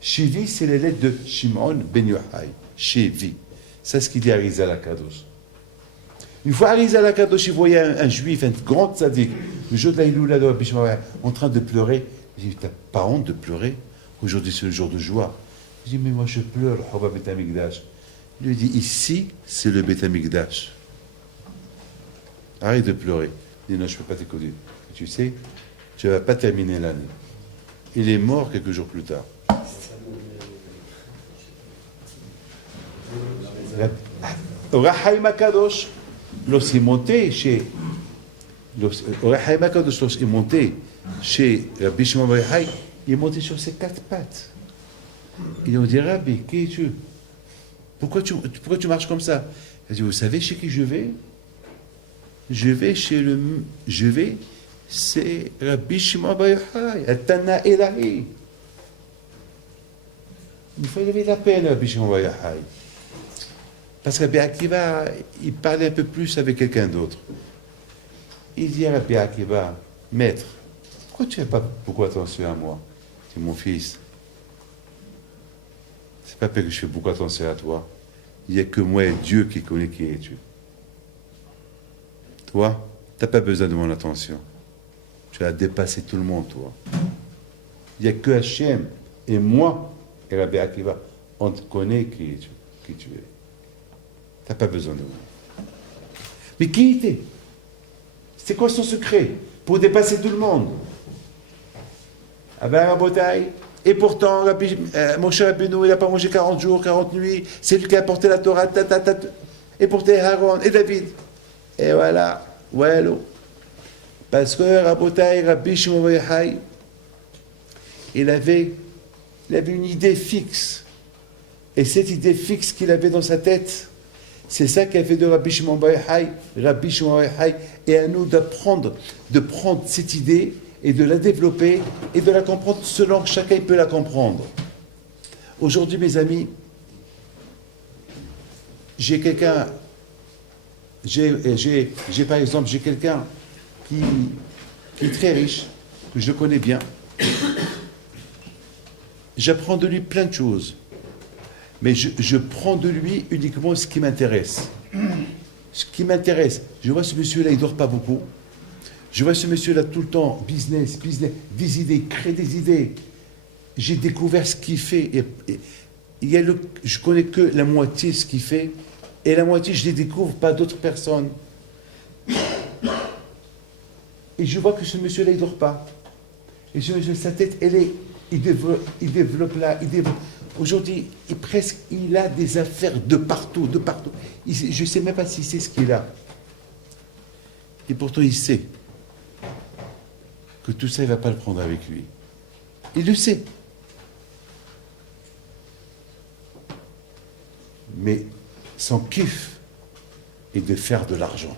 Shivi, c'est les lettres de Shimon ben Yochai. Shivi. C'est ce qu'il dit à Rizal Akadosh. Une fois à Rizal Akadosh, il voyait un juif, un grand tzaddik, le jour de la Iloula de Rabbi Shimon Bar Yochai, en train de pleurer. Il dit, t'as pas honte de pleurer? Aujourd'hui, c'est le jour de joie. Il dit, mais moi je pleure, le Chorba Bet HaMikdash. Il lui dit, ici, c'est le Bet HaMikdash. Arrête de pleurer. Il dit, non, je ne peux pas t'écouter. Tu sais, tu ne vas pas terminer l'année. Il est mort quelques jours plus tard. Orachaim Akadosh, lorsqu'il est monté chez Rabbi Shimon Bar Yochai, il est monté sur ses quatre pattes. Ils ont dit, Rabbi, qui es-tu? Pourquoi tu marches comme ça? Il a dit, vous savez chez qui je vais? C'est Rabbi Shimon Bar Yochai, Atana Elahi. Une fois, il avait la peine, Rabbi Shimon Bar Yochai. Parce que Rabbi Akiva, il parlait un peu plus avec quelqu'un d'autre. Il dit à Rabbi Akiva, maître, pourquoi tu ne fais pas beaucoup attention à moi? C'est mon fils. C'est pas parce que je fais beaucoup attention à toi. Il n'y a que moi et Dieu qui connaît qui es-tu. Toi, tu n'as pas besoin de mon attention. Tu as dépassé tout le monde, toi. Il n'y a que Hachem et moi et Rabbi Akiva. On te connaît qui tu es. Tu n'as pas besoin de moi. Mais qui était? C'est quoi son secret pour dépasser tout le monde? Ah ben, Rabotai. Et pourtant, Moshe Rabbeinu, il n'a pas mangé 40 jours, 40 nuits. C'est lui qui a porté la Torah, et porté Aaron et David. Et voilà, Parce que Rabotai, Rabbi Shimon Bar Yochai, il avait une idée fixe. Et cette idée fixe qu'il avait dans sa tête, c'est ça qui a fait de Rabbi Shimon Bar Yochai, Rabbi Shimon Bar Yochai, et à nous de prendre cette idée et de la développer et de la comprendre selon que chacun peut la comprendre. Aujourd'hui, mes amis, j'ai quelqu'un, par exemple, j'ai quelqu'un qui est très riche, que je connais bien. J'apprends de lui plein de choses, mais je prends de lui uniquement ce qui m'intéresse. Ce qui m'intéresse, je vois ce monsieur-là, il ne dort pas beaucoup. Je vois ce monsieur-là tout le temps, business, des idées, crée des idées. J'ai découvert ce qu'il fait. Je connais que la moitié de ce qu'il fait, et la moitié, je ne les découvre pas d'autres personnes. Et je vois que ce monsieur-là, il ne dort pas. Et ce monsieur, sa tête, il développe là, Aujourd'hui, il a des affaires de partout. Je ne sais même pas s'il sait ce qu'il a. Et pourtant, il sait que tout ça, il ne va pas le prendre avec lui. Il le sait. Mais son kiff est de faire de l'argent.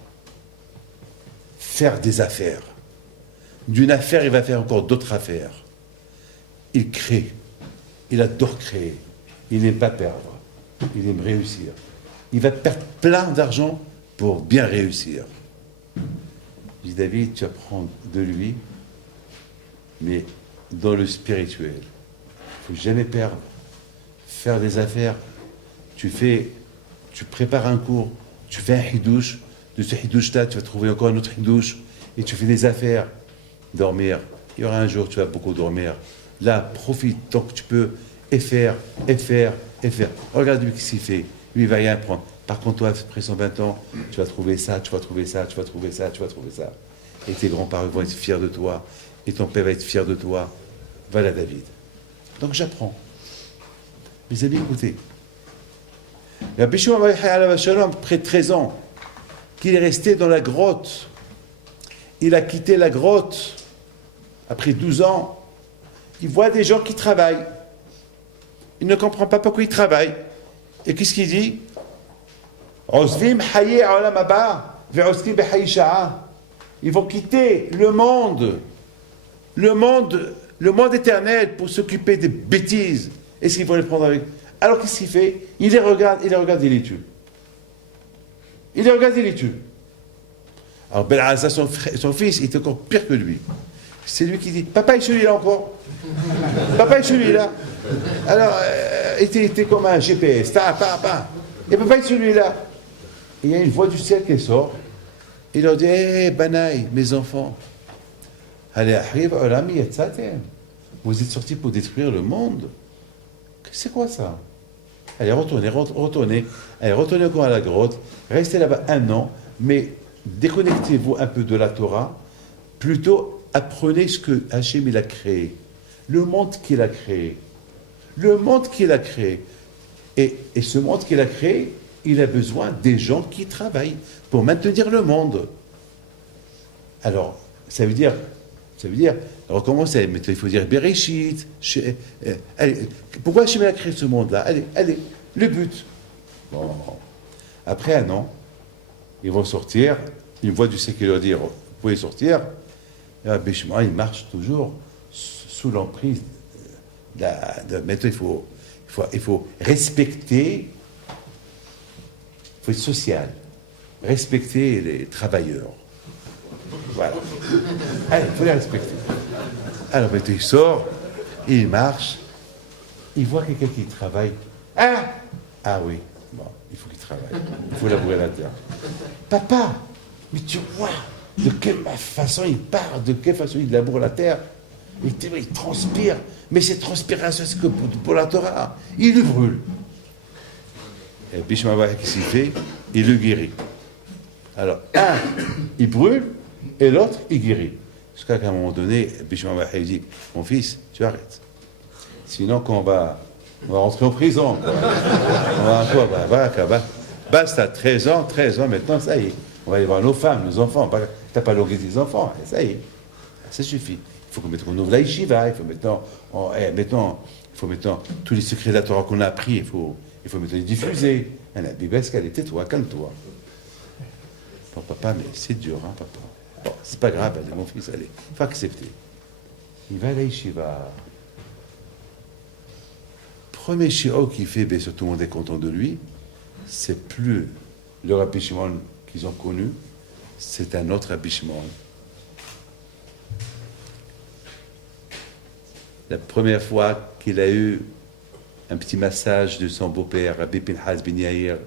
Faire des affaires. D'une affaire, il va faire encore d'autres affaires. Il crée. Il adore créer. Il n'aime pas perdre. Il aime réussir. Il va perdre plein d'argent pour bien réussir. Je dis, David, tu vas prendre de lui, mais dans le spirituel. Il ne faut jamais perdre. Faire des affaires. Tu prépares un cours, tu fais un hidouche. De ce hidouche-là, tu vas trouver encore un autre hidouche. Et tu fais des affaires. Dormir. Il y aura un jour, tu vas beaucoup dormir. Là, profite tant que tu peux et faire. Regarde lui ce qu'il fait. Lui, il ne va rien prendre. Par contre, toi, après 120 ans, tu vas trouver ça. Et tes grands-parents vont être fiers de toi. Et ton père va être fier de toi. Voilà, David. Donc, j'apprends. Mes amis, écoutez. Rabbi Shimon Bar Yochai, près de 13 ans, qu'il est resté dans la grotte. Il a quitté la grotte. Après 12 ans, il voit des gens qui travaillent. Il ne comprend pas pourquoi ils travaillent. Et qu'est-ce qu'il dit? Ils vont quitter le monde éternel pour s'occuper des bêtises. Est-ce qu'ils vont les prendre avec? Alors qu'est-ce qu'il fait? Il les regarde, il les tue. Alors Ben Asa, son fils, il est encore pire que lui. C'est lui qui dit, papa est celui-là encore. Papa est celui-là. Alors, il était comme un GPS. Et papa est celui-là. Et il y a une voix du ciel qui sort. Il leur dit, hé, Banaï, mes enfants, allez, vous êtes sortis pour détruire le monde. C'est quoi ça? Allez, retournez encore à la grotte, restez là-bas 1 an, mais déconnectez-vous un peu de la Torah, plutôt apprenez ce que Hachem il a créé, le monde qu'il a créé. Et ce monde qu'il a créé, il a besoin des gens qui travaillent pour maintenir le monde. Alors, ça veut dire, recommencer, mais il faut dire Bereshit. Allez, pourquoi Hachem a créé ce monde-là? Allez, le but. Bon. Après 1 an, ils vont sortir, une voix du ciel qui leur dit, vous pouvez sortir. Et Rabbi Shimon, il marche toujours sous l'emprise maintenant, il faut respecter, il faut être social, respecter les travailleurs. Voilà. Allez, il faut les respecter. Alors maintenant, il sort, il marche, il voit quelqu'un qui travaille. Ah oui, bon, il faut qu'il travaille. Il faut labourer la terre. Papa, mais tu vois de quelle façon il part, de quelle façon il laboure la terre. Il transpire, mais cette transpiration, c'est que pour la Torah, il le brûle. Et puis, je m'en qu'est-ce qu'il fait? Il le guérit. Alors, un, il brûle, et l'autre, il guérit. Jusqu'à un moment donné, Bishma il dit, mon fils, tu arrêtes. Sinon, quand on va rentrer en prison, quoi. On va quoi? Basta, 13 ans, maintenant, ça y est. On va aller voir nos femmes, nos enfants. T'as pas logué tes enfants. Et ça y est. Ça suffit. Il faut qu'on mette qu'on ouvre la yeshiva. Il faut maintenant tous les secrets de la Torah qu'on a appris. Il faut maintenant les diffuser. La Bible, tais-toi, calme-toi. Bon, papa, mais c'est dur, hein, papa. Bon, c'est pas grave, allez, mon fils, allez. Il faut accepter. Il va à la yeshiva. Premier shiur qu'il fait, bien sûr, tout le monde est content de lui. C'est plus le Rabbi Shimon qu'ils ont connu, c'est un autre Rabbi Shimon. La première fois qu'il a eu un petit massage de son beau-père, Rabbi Pinhas Ben Yair,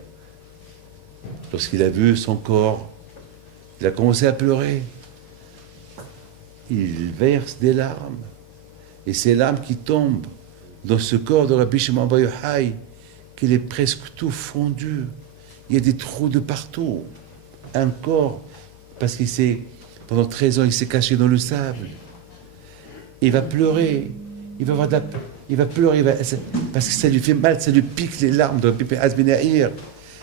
lorsqu'il a vu son corps, il a commencé à pleurer. Il verse des larmes. Et ces larmes qui tombent dans ce corps de Rabbi Shimon Bar Yochai, qu'il est presque tout fondu. Il y a des trous de partout. Un corps, parce pendant 13 ans, il s'est caché dans le sable. Il va pleurer. Il va pleurer, parce que ça lui fait mal, ça lui pique les larmes de Rabbi Pinhas Ben Yair.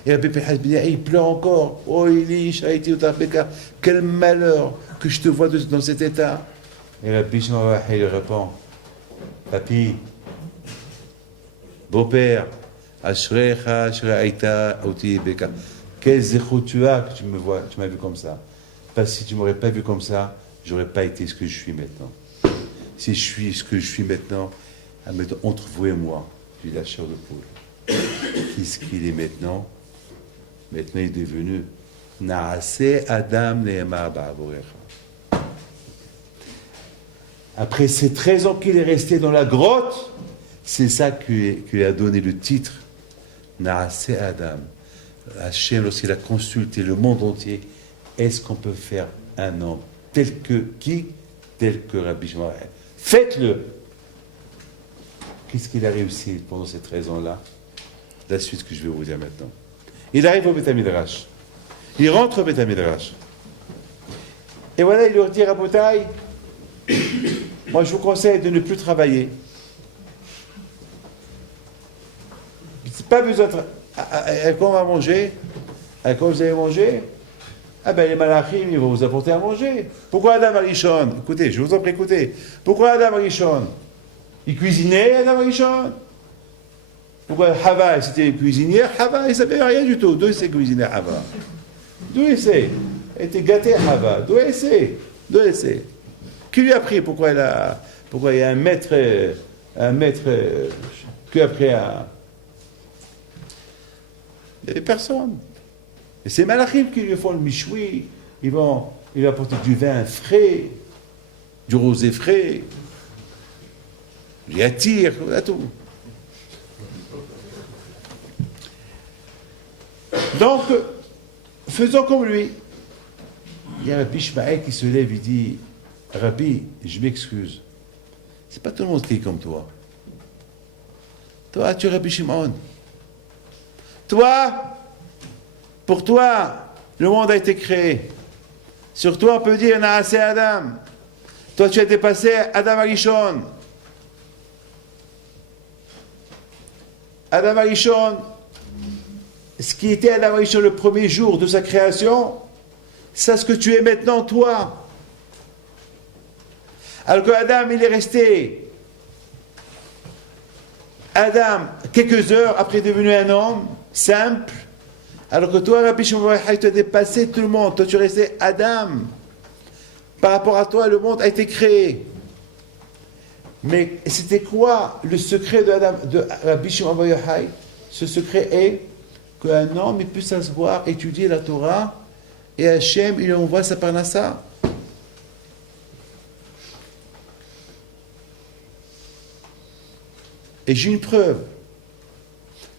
Et Rabbi Pinhas Ben Yair, il pleure encore. Oh, Eli, Shaiti Utarbeka, quel malheur que je te vois dans cet état. Et Rabbi Shimon Bar Yochai lui répond, Papi, beau-père, Ashrecha, Ashrecha, Oti Beka, quel zéro tu as que tu m'as vu comme ça. Parce que si tu ne m'aurais pas vu comme ça, je n'aurais pas été ce que je suis maintenant. Si je suis ce que je suis maintenant, entre vous et moi, j'ai la chair de poule. Qu'est-ce qu'il est maintenant? Maintenant, il est devenu Naaseh Adam Nehemar Ba'avorecha. Après ces 13 ans qu'il est resté dans la grotte, c'est ça qui lui a donné le titre Naaseh Adam. Hachem, lorsqu'il a consulté le monde entier, est-ce qu'on peut faire un homme tel que qui? Tel que Rabbi Shimon. Faites-le. Qu'est-ce qu'il a réussi pendant ces 13 ans-là? La suite que je vais vous dire maintenant. Il arrive au Beth Midrash. Il rentre au Beth Midrash. Et voilà, il leur dit à Rabotai, moi je vous conseille de ne plus travailler. Pas besoin de quand on va manger, quand vous allez manger, les malachim, ils vont vous apporter à manger. Pourquoi Adam Arishon? Écoutez, je vous en prie, écoutez. Pourquoi Adam Arishon? Il cuisinait, Adam Arishon. Pourquoi Hava, c'était cuisinière? Hava, il ne savait rien du tout. D'où il sait cuisiner Hava? D'où il sait? Elle était gâtée Hava. D'où il sait? Qui lui a appris? Pourquoi il y a un maître qui a appris à... Il n'y avait personne. Et c'est Malachim qui lui font le michoui. Il va apporter du vin frais, du rosé frais, du yatir, tout. Donc, faisons comme lui. Il y a Rabbi Ishmael qui se lève et dit, Rabbi, je m'excuse. C'est pas tout le monde qui est comme toi. Toi, tu es Rabbi Shimon. Toi, pour toi, le monde a été créé. Sur toi, on peut dire Naaseh Adam. Toi, tu as dépassé Adam Arishon. Adam Arishon, ce qui était Adam Arishon le premier jour de sa création, c'est ce que tu es maintenant, toi. Alors que Adam, il est resté Adam quelques heures après devenu un homme simple. Alors que toi, Rabbi Shimon Bar Yochai, tu as dépassé tout le monde. Toi, tu es resté Adam. Par rapport à toi, le monde a été créé. Mais c'était quoi le secret de Rabbi Shimon Bar Yochai? Ce secret est qu'un homme il puisse s'asseoir, étudier la Torah, et Hachem, il envoie sa parnassa. Et j'ai une preuve.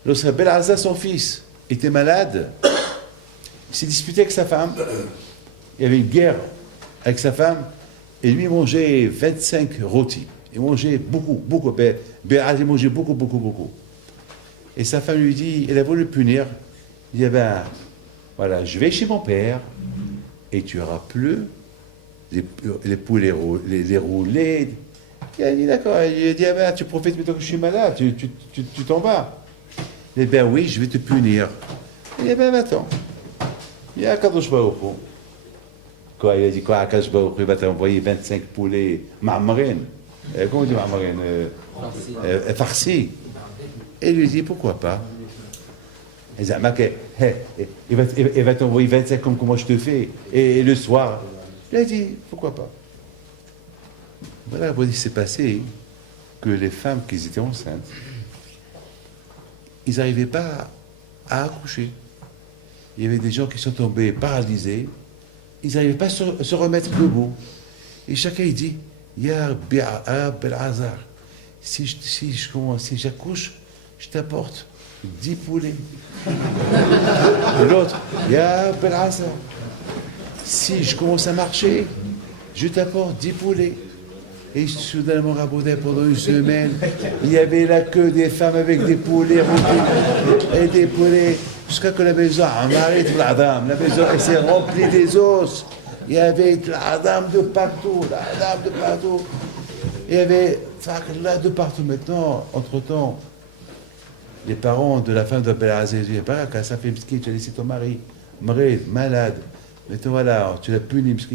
Lorsque Rabbi Azza, son fils, était malade, il s'est disputé avec sa femme. Il y avait une guerre avec sa femme, et lui mangeait 25 rôtis. Il mangeait beaucoup. Il mangeait beaucoup. Et sa femme lui dit, elle a voulu le punir. Il dit, voilà, je vais chez mon père, et tu auras plus les poulets roulés. Il a dit, d'accord. Il a dit, tu profites maintenant que je suis malade, tu t'en vas. Il dit, oui, je vais te punir. Il dit, va-t'en. Il y a Kadosh Baruch Hu. Quoi, il a dit quoi, Kadosh Baruch Hu, il va t'envoyer 25 poulets ma'amarin. Comment on dit ma'amarin farci. Et il lui dit, pourquoi pas? Il dit, il va t'envoyer 25 comme moi je te fais. Et le soir, il a dit, pourquoi pas? Voilà ce qui s'est passé, que les femmes qui étaient enceintes, ils n'arrivaient pas à accoucher. Il y avait des gens qui sont tombés paralysés, ils n'arrivaient pas à se remettre debout. Et chacun il dit, Ya Bel Hazar, si j'accouche, je t'apporte 10 poulets. Et l'autre, Ya Bel Hazar, si je commence à marcher, je t'apporte 10 poulets. Et soudainement, Rabodin, pendant une semaine, il y avait la queue des femmes avec des poulets remplis et des poulets, jusqu'à que la maison, la maison s'est remplie des os. Il y avait la dame de partout, Il y avait là de partout. Maintenant, entre-temps, les parents de la femme de Abdelazé disaient, Baraka, ça fait mski, tu as laissé ton mari, malade. Maintenant, voilà, tu l'as puni, parce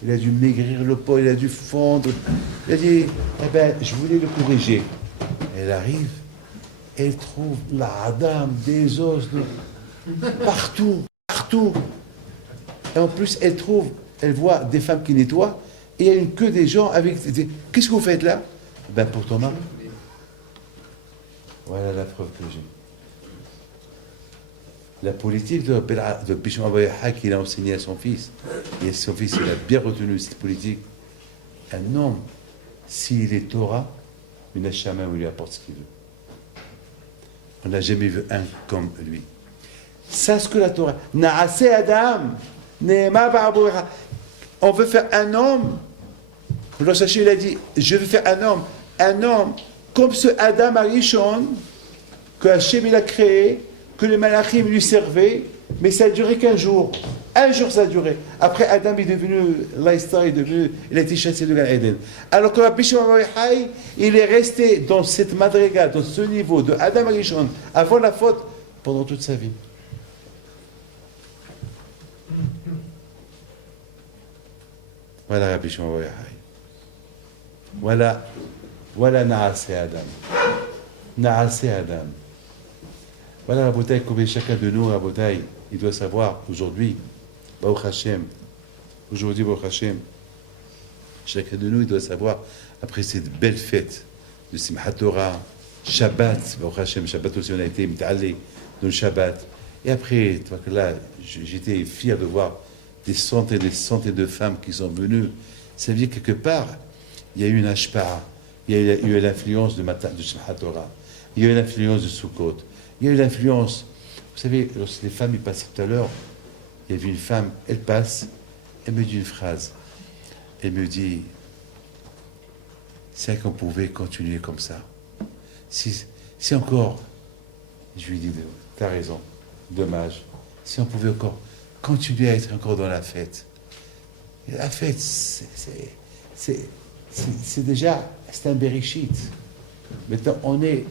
il a dû maigrir le pot, il a dû fondre. Il a dit, eh ben, je voulais le corriger. Elle arrive, elle trouve la dame des os partout. Et en plus, elle voit des femmes qui nettoient, et il y a une queue des gens avec des... Qu'est-ce que vous faites là? Ben, pour ton mari. Voilà la preuve que j'ai. La politique de Bisham Abayaha qu'il a enseigné à son fils, et son fils il a bien retenu cette politique. Un homme, s'il est Torah, il n'a jamais où il lui apporte ce qu'il veut. On n'a jamais vu un comme lui. C'est ce que la Torah. Naase Adam, on veut faire un homme. Le Sachi il a dit, je veux faire un homme comme ce Adam Arishon que Hachem il a créé, que les malachim lui servaient, mais ça a duré qu'un jour. Un jour ça a duré. Après, Adam est devenu, il a été chassé de Gan Eden. Alors que Rabbi Shimon Bar Yochai, il est resté dans cette madriga, dans ce niveau de Adam Arishon, avant la faute, pendant toute sa vie. Voilà Rabbi Shimon Bar Yochai. Voilà Naase Adam. Naase Adam. Voilà la bouteille que chacun de nous, la bouteille, il doit savoir aujourd'hui, Baruch Hashem, aujourd'hui Baruch Hashem, chacun de nous, il doit savoir, après cette belle fête de Simchat Torah, Shabbat, Baruch Hashem, Shabbat aussi on a été m't'allé dans le Shabbat, et après, là, j'étais fier de voir des centaines et des centaines de femmes qui sont venues. Ça veut dire quelque part, il y a eu une ashpa, il y a eu l'influence de Simchat Torah, il y a eu l'influence de Sukkot. Il y a eu l'influence. Vous savez, lorsque les femmes y passaient tout à l'heure, il y avait une femme, elle passe, elle me dit une phrase. Elle me dit, c'est qu'on pouvait continuer comme ça. Si encore, je lui dis, t'as raison, dommage. Si on pouvait encore continuer à être encore dans la fête. Et la fête, c'est déjà, c'est un Bereshit. Maintenant, on est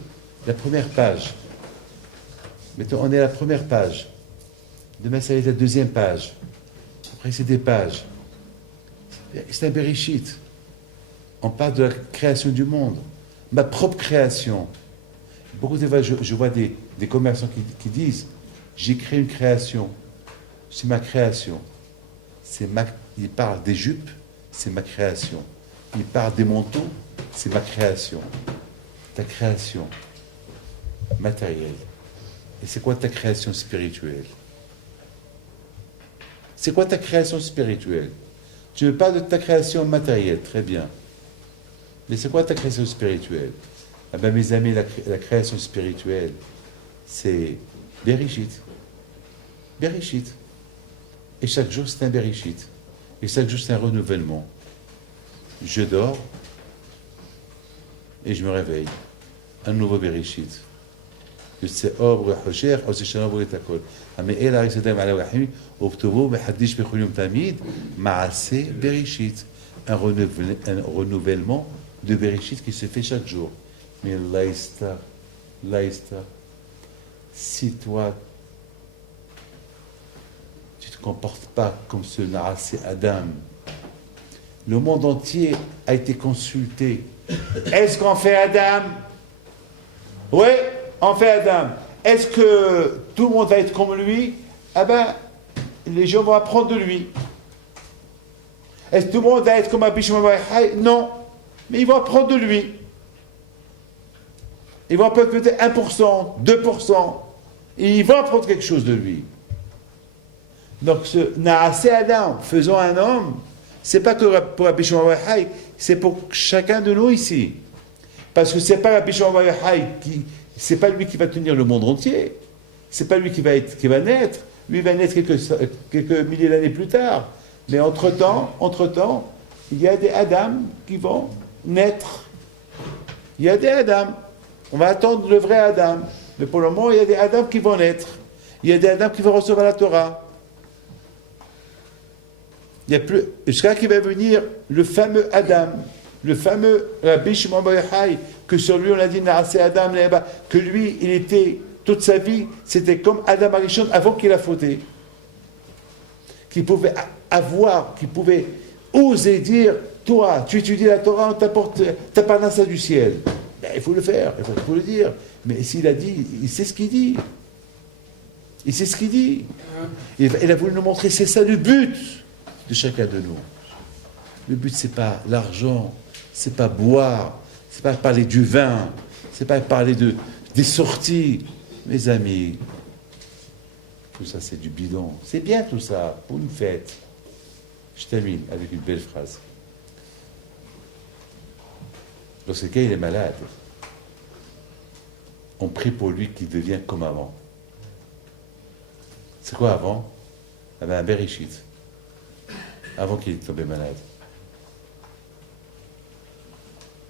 la première page. Maintenant, on est à la première page. Demain, ça va être la deuxième page. Après, c'est des pages. C'est un Bereshit. On parle de la création du monde. Ma propre création. Beaucoup de fois, je vois des commerçants qui disent, j'ai créé une création. C'est ma création. Il parle des jupes, c'est ma création. Il parle des manteaux, c'est ma création. Ta création matérielle. Et c'est quoi ta création spirituelle? C'est quoi ta création spirituelle? Tu me parles de ta création matérielle, très bien. Mais c'est quoi ta création spirituelle? Ah ben mes amis, la création spirituelle, c'est Bereshit. Bereshit. Et chaque jour, c'est un Bereshit. Et chaque jour, c'est un renouvellement. Je dors et je me réveille. Un nouveau Bereshit. C'est Obre Hosher, Osishana Boretakol. Mais Ela Risadam ala Wahim, Oktobo, Mahadish Bechulium Tamid, Maase Bereshit. Un renouvellement de Bereshit qui se fait chaque jour. Mais Laïsta, si toi, se comporte pas comme ce Naasé Adam. Le monde entier a été consulté. Est-ce qu'on fait Adam? Oui, on fait Adam. Est-ce que tout le monde va être comme lui? Ah ben, les gens vont apprendre de lui. Est-ce que tout le monde va être comme Rabbi Shimon bar Yochai? Non, mais ils vont apprendre de lui. Ils vont apprendre peut-être 1%, 2%. Et ils vont apprendre quelque chose de lui. Donc ce Naasé Adam, faisons un homme, c'est pas que pour Rabbi Shimon bar Yochai, c'est pour chacun de nous ici. Parce que c'est pas Rabbi Shimon bar Yochai c'est pas lui qui va tenir le monde entier. C'est pas lui qui va naître. Lui va naître quelques milliers d'années plus tard. Mais entre-temps, il y a des Adam qui vont naître. Il y a des Adam. On va attendre le vrai Adam. Mais pour le moment, il y a des Adam qui vont naître. Il y a des Adam qui vont recevoir la Torah. Il y a plus, jusqu'à qui va venir le fameux Adam, le fameux Rabbi Shimon bar Yochai, que sur lui on a dit Naasé Adam, que lui, il était, toute sa vie, c'était comme Adam Arishon avant qu'il a fauté. Qui pouvait qui pouvait oser dire, toi, tu étudies la Torah, on t'apporte ta parnasse du ciel. Ben, il faut le faire, il faut le dire. Mais s'il a dit, il sait ce qu'il dit. Il sait ce qu'il dit. Il a voulu nous montrer, c'est ça le but de chacun de nous. Le but, c'est pas l'argent, c'est pas boire, c'est pas parler du vin, c'est pas parler des sorties. Mes amis, tout ça, c'est du bidon. C'est bien tout ça, pour une fête. Je termine avec une belle phrase. Lorsque quelqu'un est malade, on prie pour lui qu'il devienne comme avant. C'est quoi avant? Un Bereshit. Avant qu'il est tombé malade.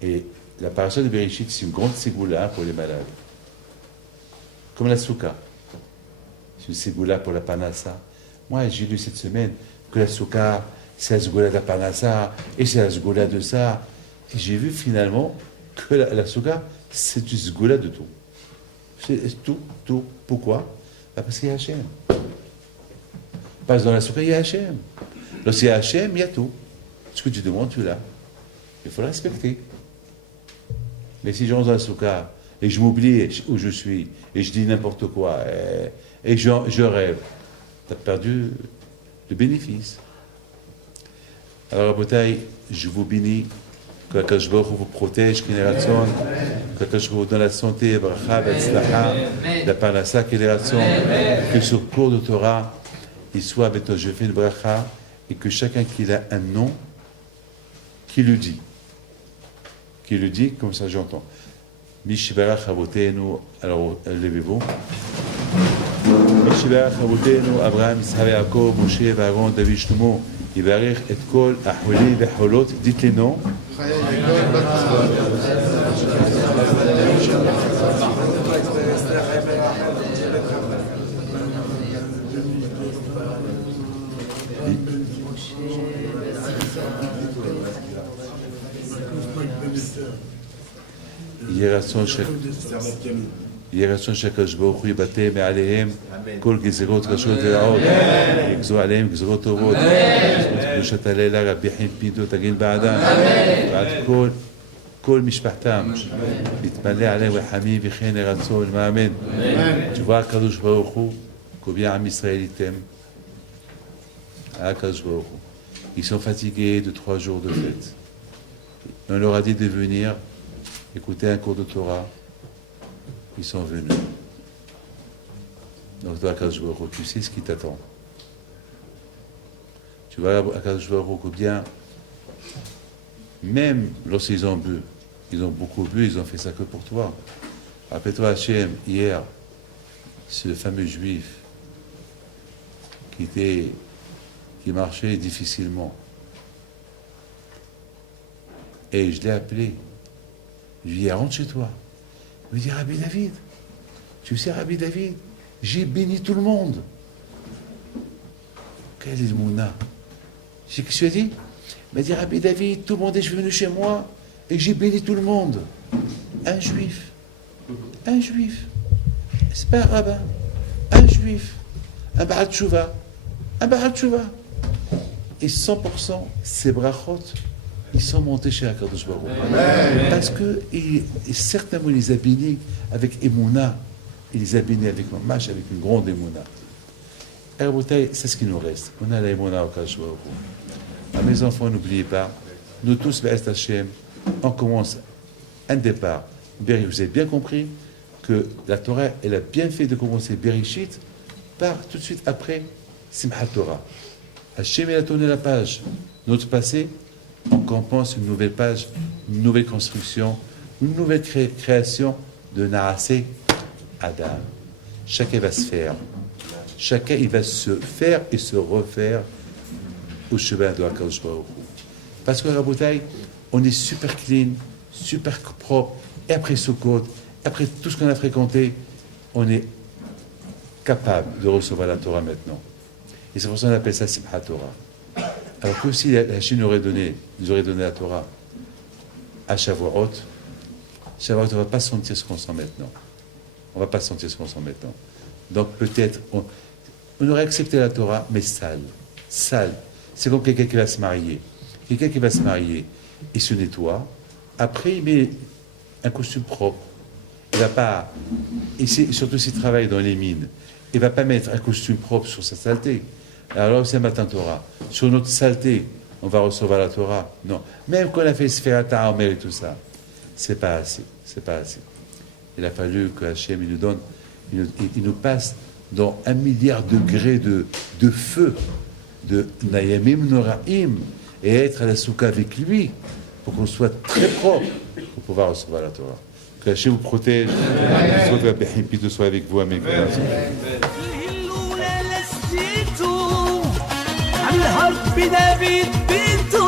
Et la paracha de Bereshit, c'est une grande ségoula pour les malades. Comme la souka. C'est une ségoula pour la panassa. Moi, j'ai lu cette semaine que la souka, c'est la ségoula de la panassa, et c'est la ségoula de ça. Et j'ai vu finalement que la souka, c'est une ségoula de tout. C'est tout. Pourquoi? Parce qu'il y a Hachem. Parce que dans la souka, il y a Hachem. Lorsqu'il y a Hachem, il y a tout. Ce que tu demandes, tu l'as. Il faut le respecter. Mais si je rentre dans la souka et je m'oublie où je suis et je dis n'importe quoi et je rêve, tu as perdu le bénéfice. Alors, Rabotai, je vous bénis, que Akadosh Baruch Hu vous protège, que Akadosh Baruch Hu vous donne la santé, bracha, betzlacha, la parnassa, que ce cours de Torah, il soit avec toi, je fais une bracha, et que chacun qui a un nom, qui le dit. Qui le dit, comme ça j'entends. Mishibarach Avotenu, alors levez-vous. Mishibarach Avotenu, Abraham, Yitzhak, Yaakov, Moshe, Aaron, David, Shlomo, Yivarech, et Kol, Aholi, Veholot, dites les noms. יהי רצון שהקדוש ברוך הוא יבטא מעליהם כל גזירות רשות ורעות, יגזור עליהם גזירות טובות, בזכות קדושת הלילה רבי חיים פינטו תגן בעדם, ועד כל משפחתם, יתמלא עליהם רחמים וכן רצון, אמן. Tu vois הקדוש ברוך הוא, combien עם ישראל איתם, הקדוש ברוך הוא. Ils sont fatigués de 3 jours de fête. On leur a dit de venir écouter un cours de Torah. Ils sont venus. Donc, toi, Akadosh Baruch Hu, tu sais ce qui t'attend. Tu vois, Akadosh Baruch Hu, combien, même lorsqu'ils ont bu, ils ont beaucoup bu, ils ont fait ça que pour toi. Rappelle-toi, Hachem, hier, ce fameux juif qui marchait difficilement. Et je l'ai appelé. Je lui ai dit, rentre chez toi. Il me dit, Rabbi David, tu sais, Rabbi David, j'ai béni tout le monde. Quel est le mouna? Qu'est-ce que tu as dit? Il m'a dit, Rabbi David, tout le monde est venu chez moi et j'ai béni tout le monde. Un juif. Un juif. C'est pas un rabbin. Un juif. Un Baal Tshuva. Ah ben, tu vois. Et 100%, ces brachot, ils sont montés chez Akadosh Baruch Hu. Parce que, et certainement, il les a bénis avec Emouna. Il les a bénis avec Mamash, avec une grande Emouna. Et Rabotai, c'est ce qui nous reste. On a la Emouna au Akadosh Baruch Hu. Mes enfants, n'oubliez pas, nous tous, Be'ez Hashem, on commence un départ. Vous avez bien compris que la Torah, elle a bien fait de commencer Bereshit par tout de suite après Simchat Torah. Hashem, il a tourné la page. Notre passé, on compense une nouvelle page, une nouvelle construction, une nouvelle création de Naaseh Adam. Chacun va se faire. Chacun, il va se faire et se refaire au chemin de Akadosh Baruch Hu. Parce que Rabotai, on est super clean, super propre, et après Sukkot, après tout ce qu'on a fréquenté, on est capable de recevoir la Torah maintenant. Et c'est pour ça qu'on appelle ça Simchat Torah. Alors que si la Chine nous aurait donné la Torah à Shavuot, on ne va pas sentir ce qu'on sent maintenant. On ne va pas sentir ce qu'on sent maintenant. Donc peut-être, on aurait accepté la Torah, mais sale. Sale. C'est comme quelqu'un qui va se marier. Quelqu'un qui va se marier, il se nettoie. Après, il met un costume propre. Il va pas, et surtout s'il travaille dans les mines, il ne va pas mettre un costume propre sur sa saleté. Alors c'est un matin Torah. Sur notre saleté, on va recevoir la Torah. Non. Même quand on a fait Sferata Omer et tout ça, c'est pas assez. C'est pas assez. Il a fallu que Hachem il nous donne, il nous passe dans 1 milliard de degrés de feu, de Nayamim Noraim, et être à la soukha avec lui, pour qu'on soit très propre, pour pouvoir recevoir la Torah. Que Hachem vous protège, que Dieu soit avec vous, Amen. الهرب دافيد بنته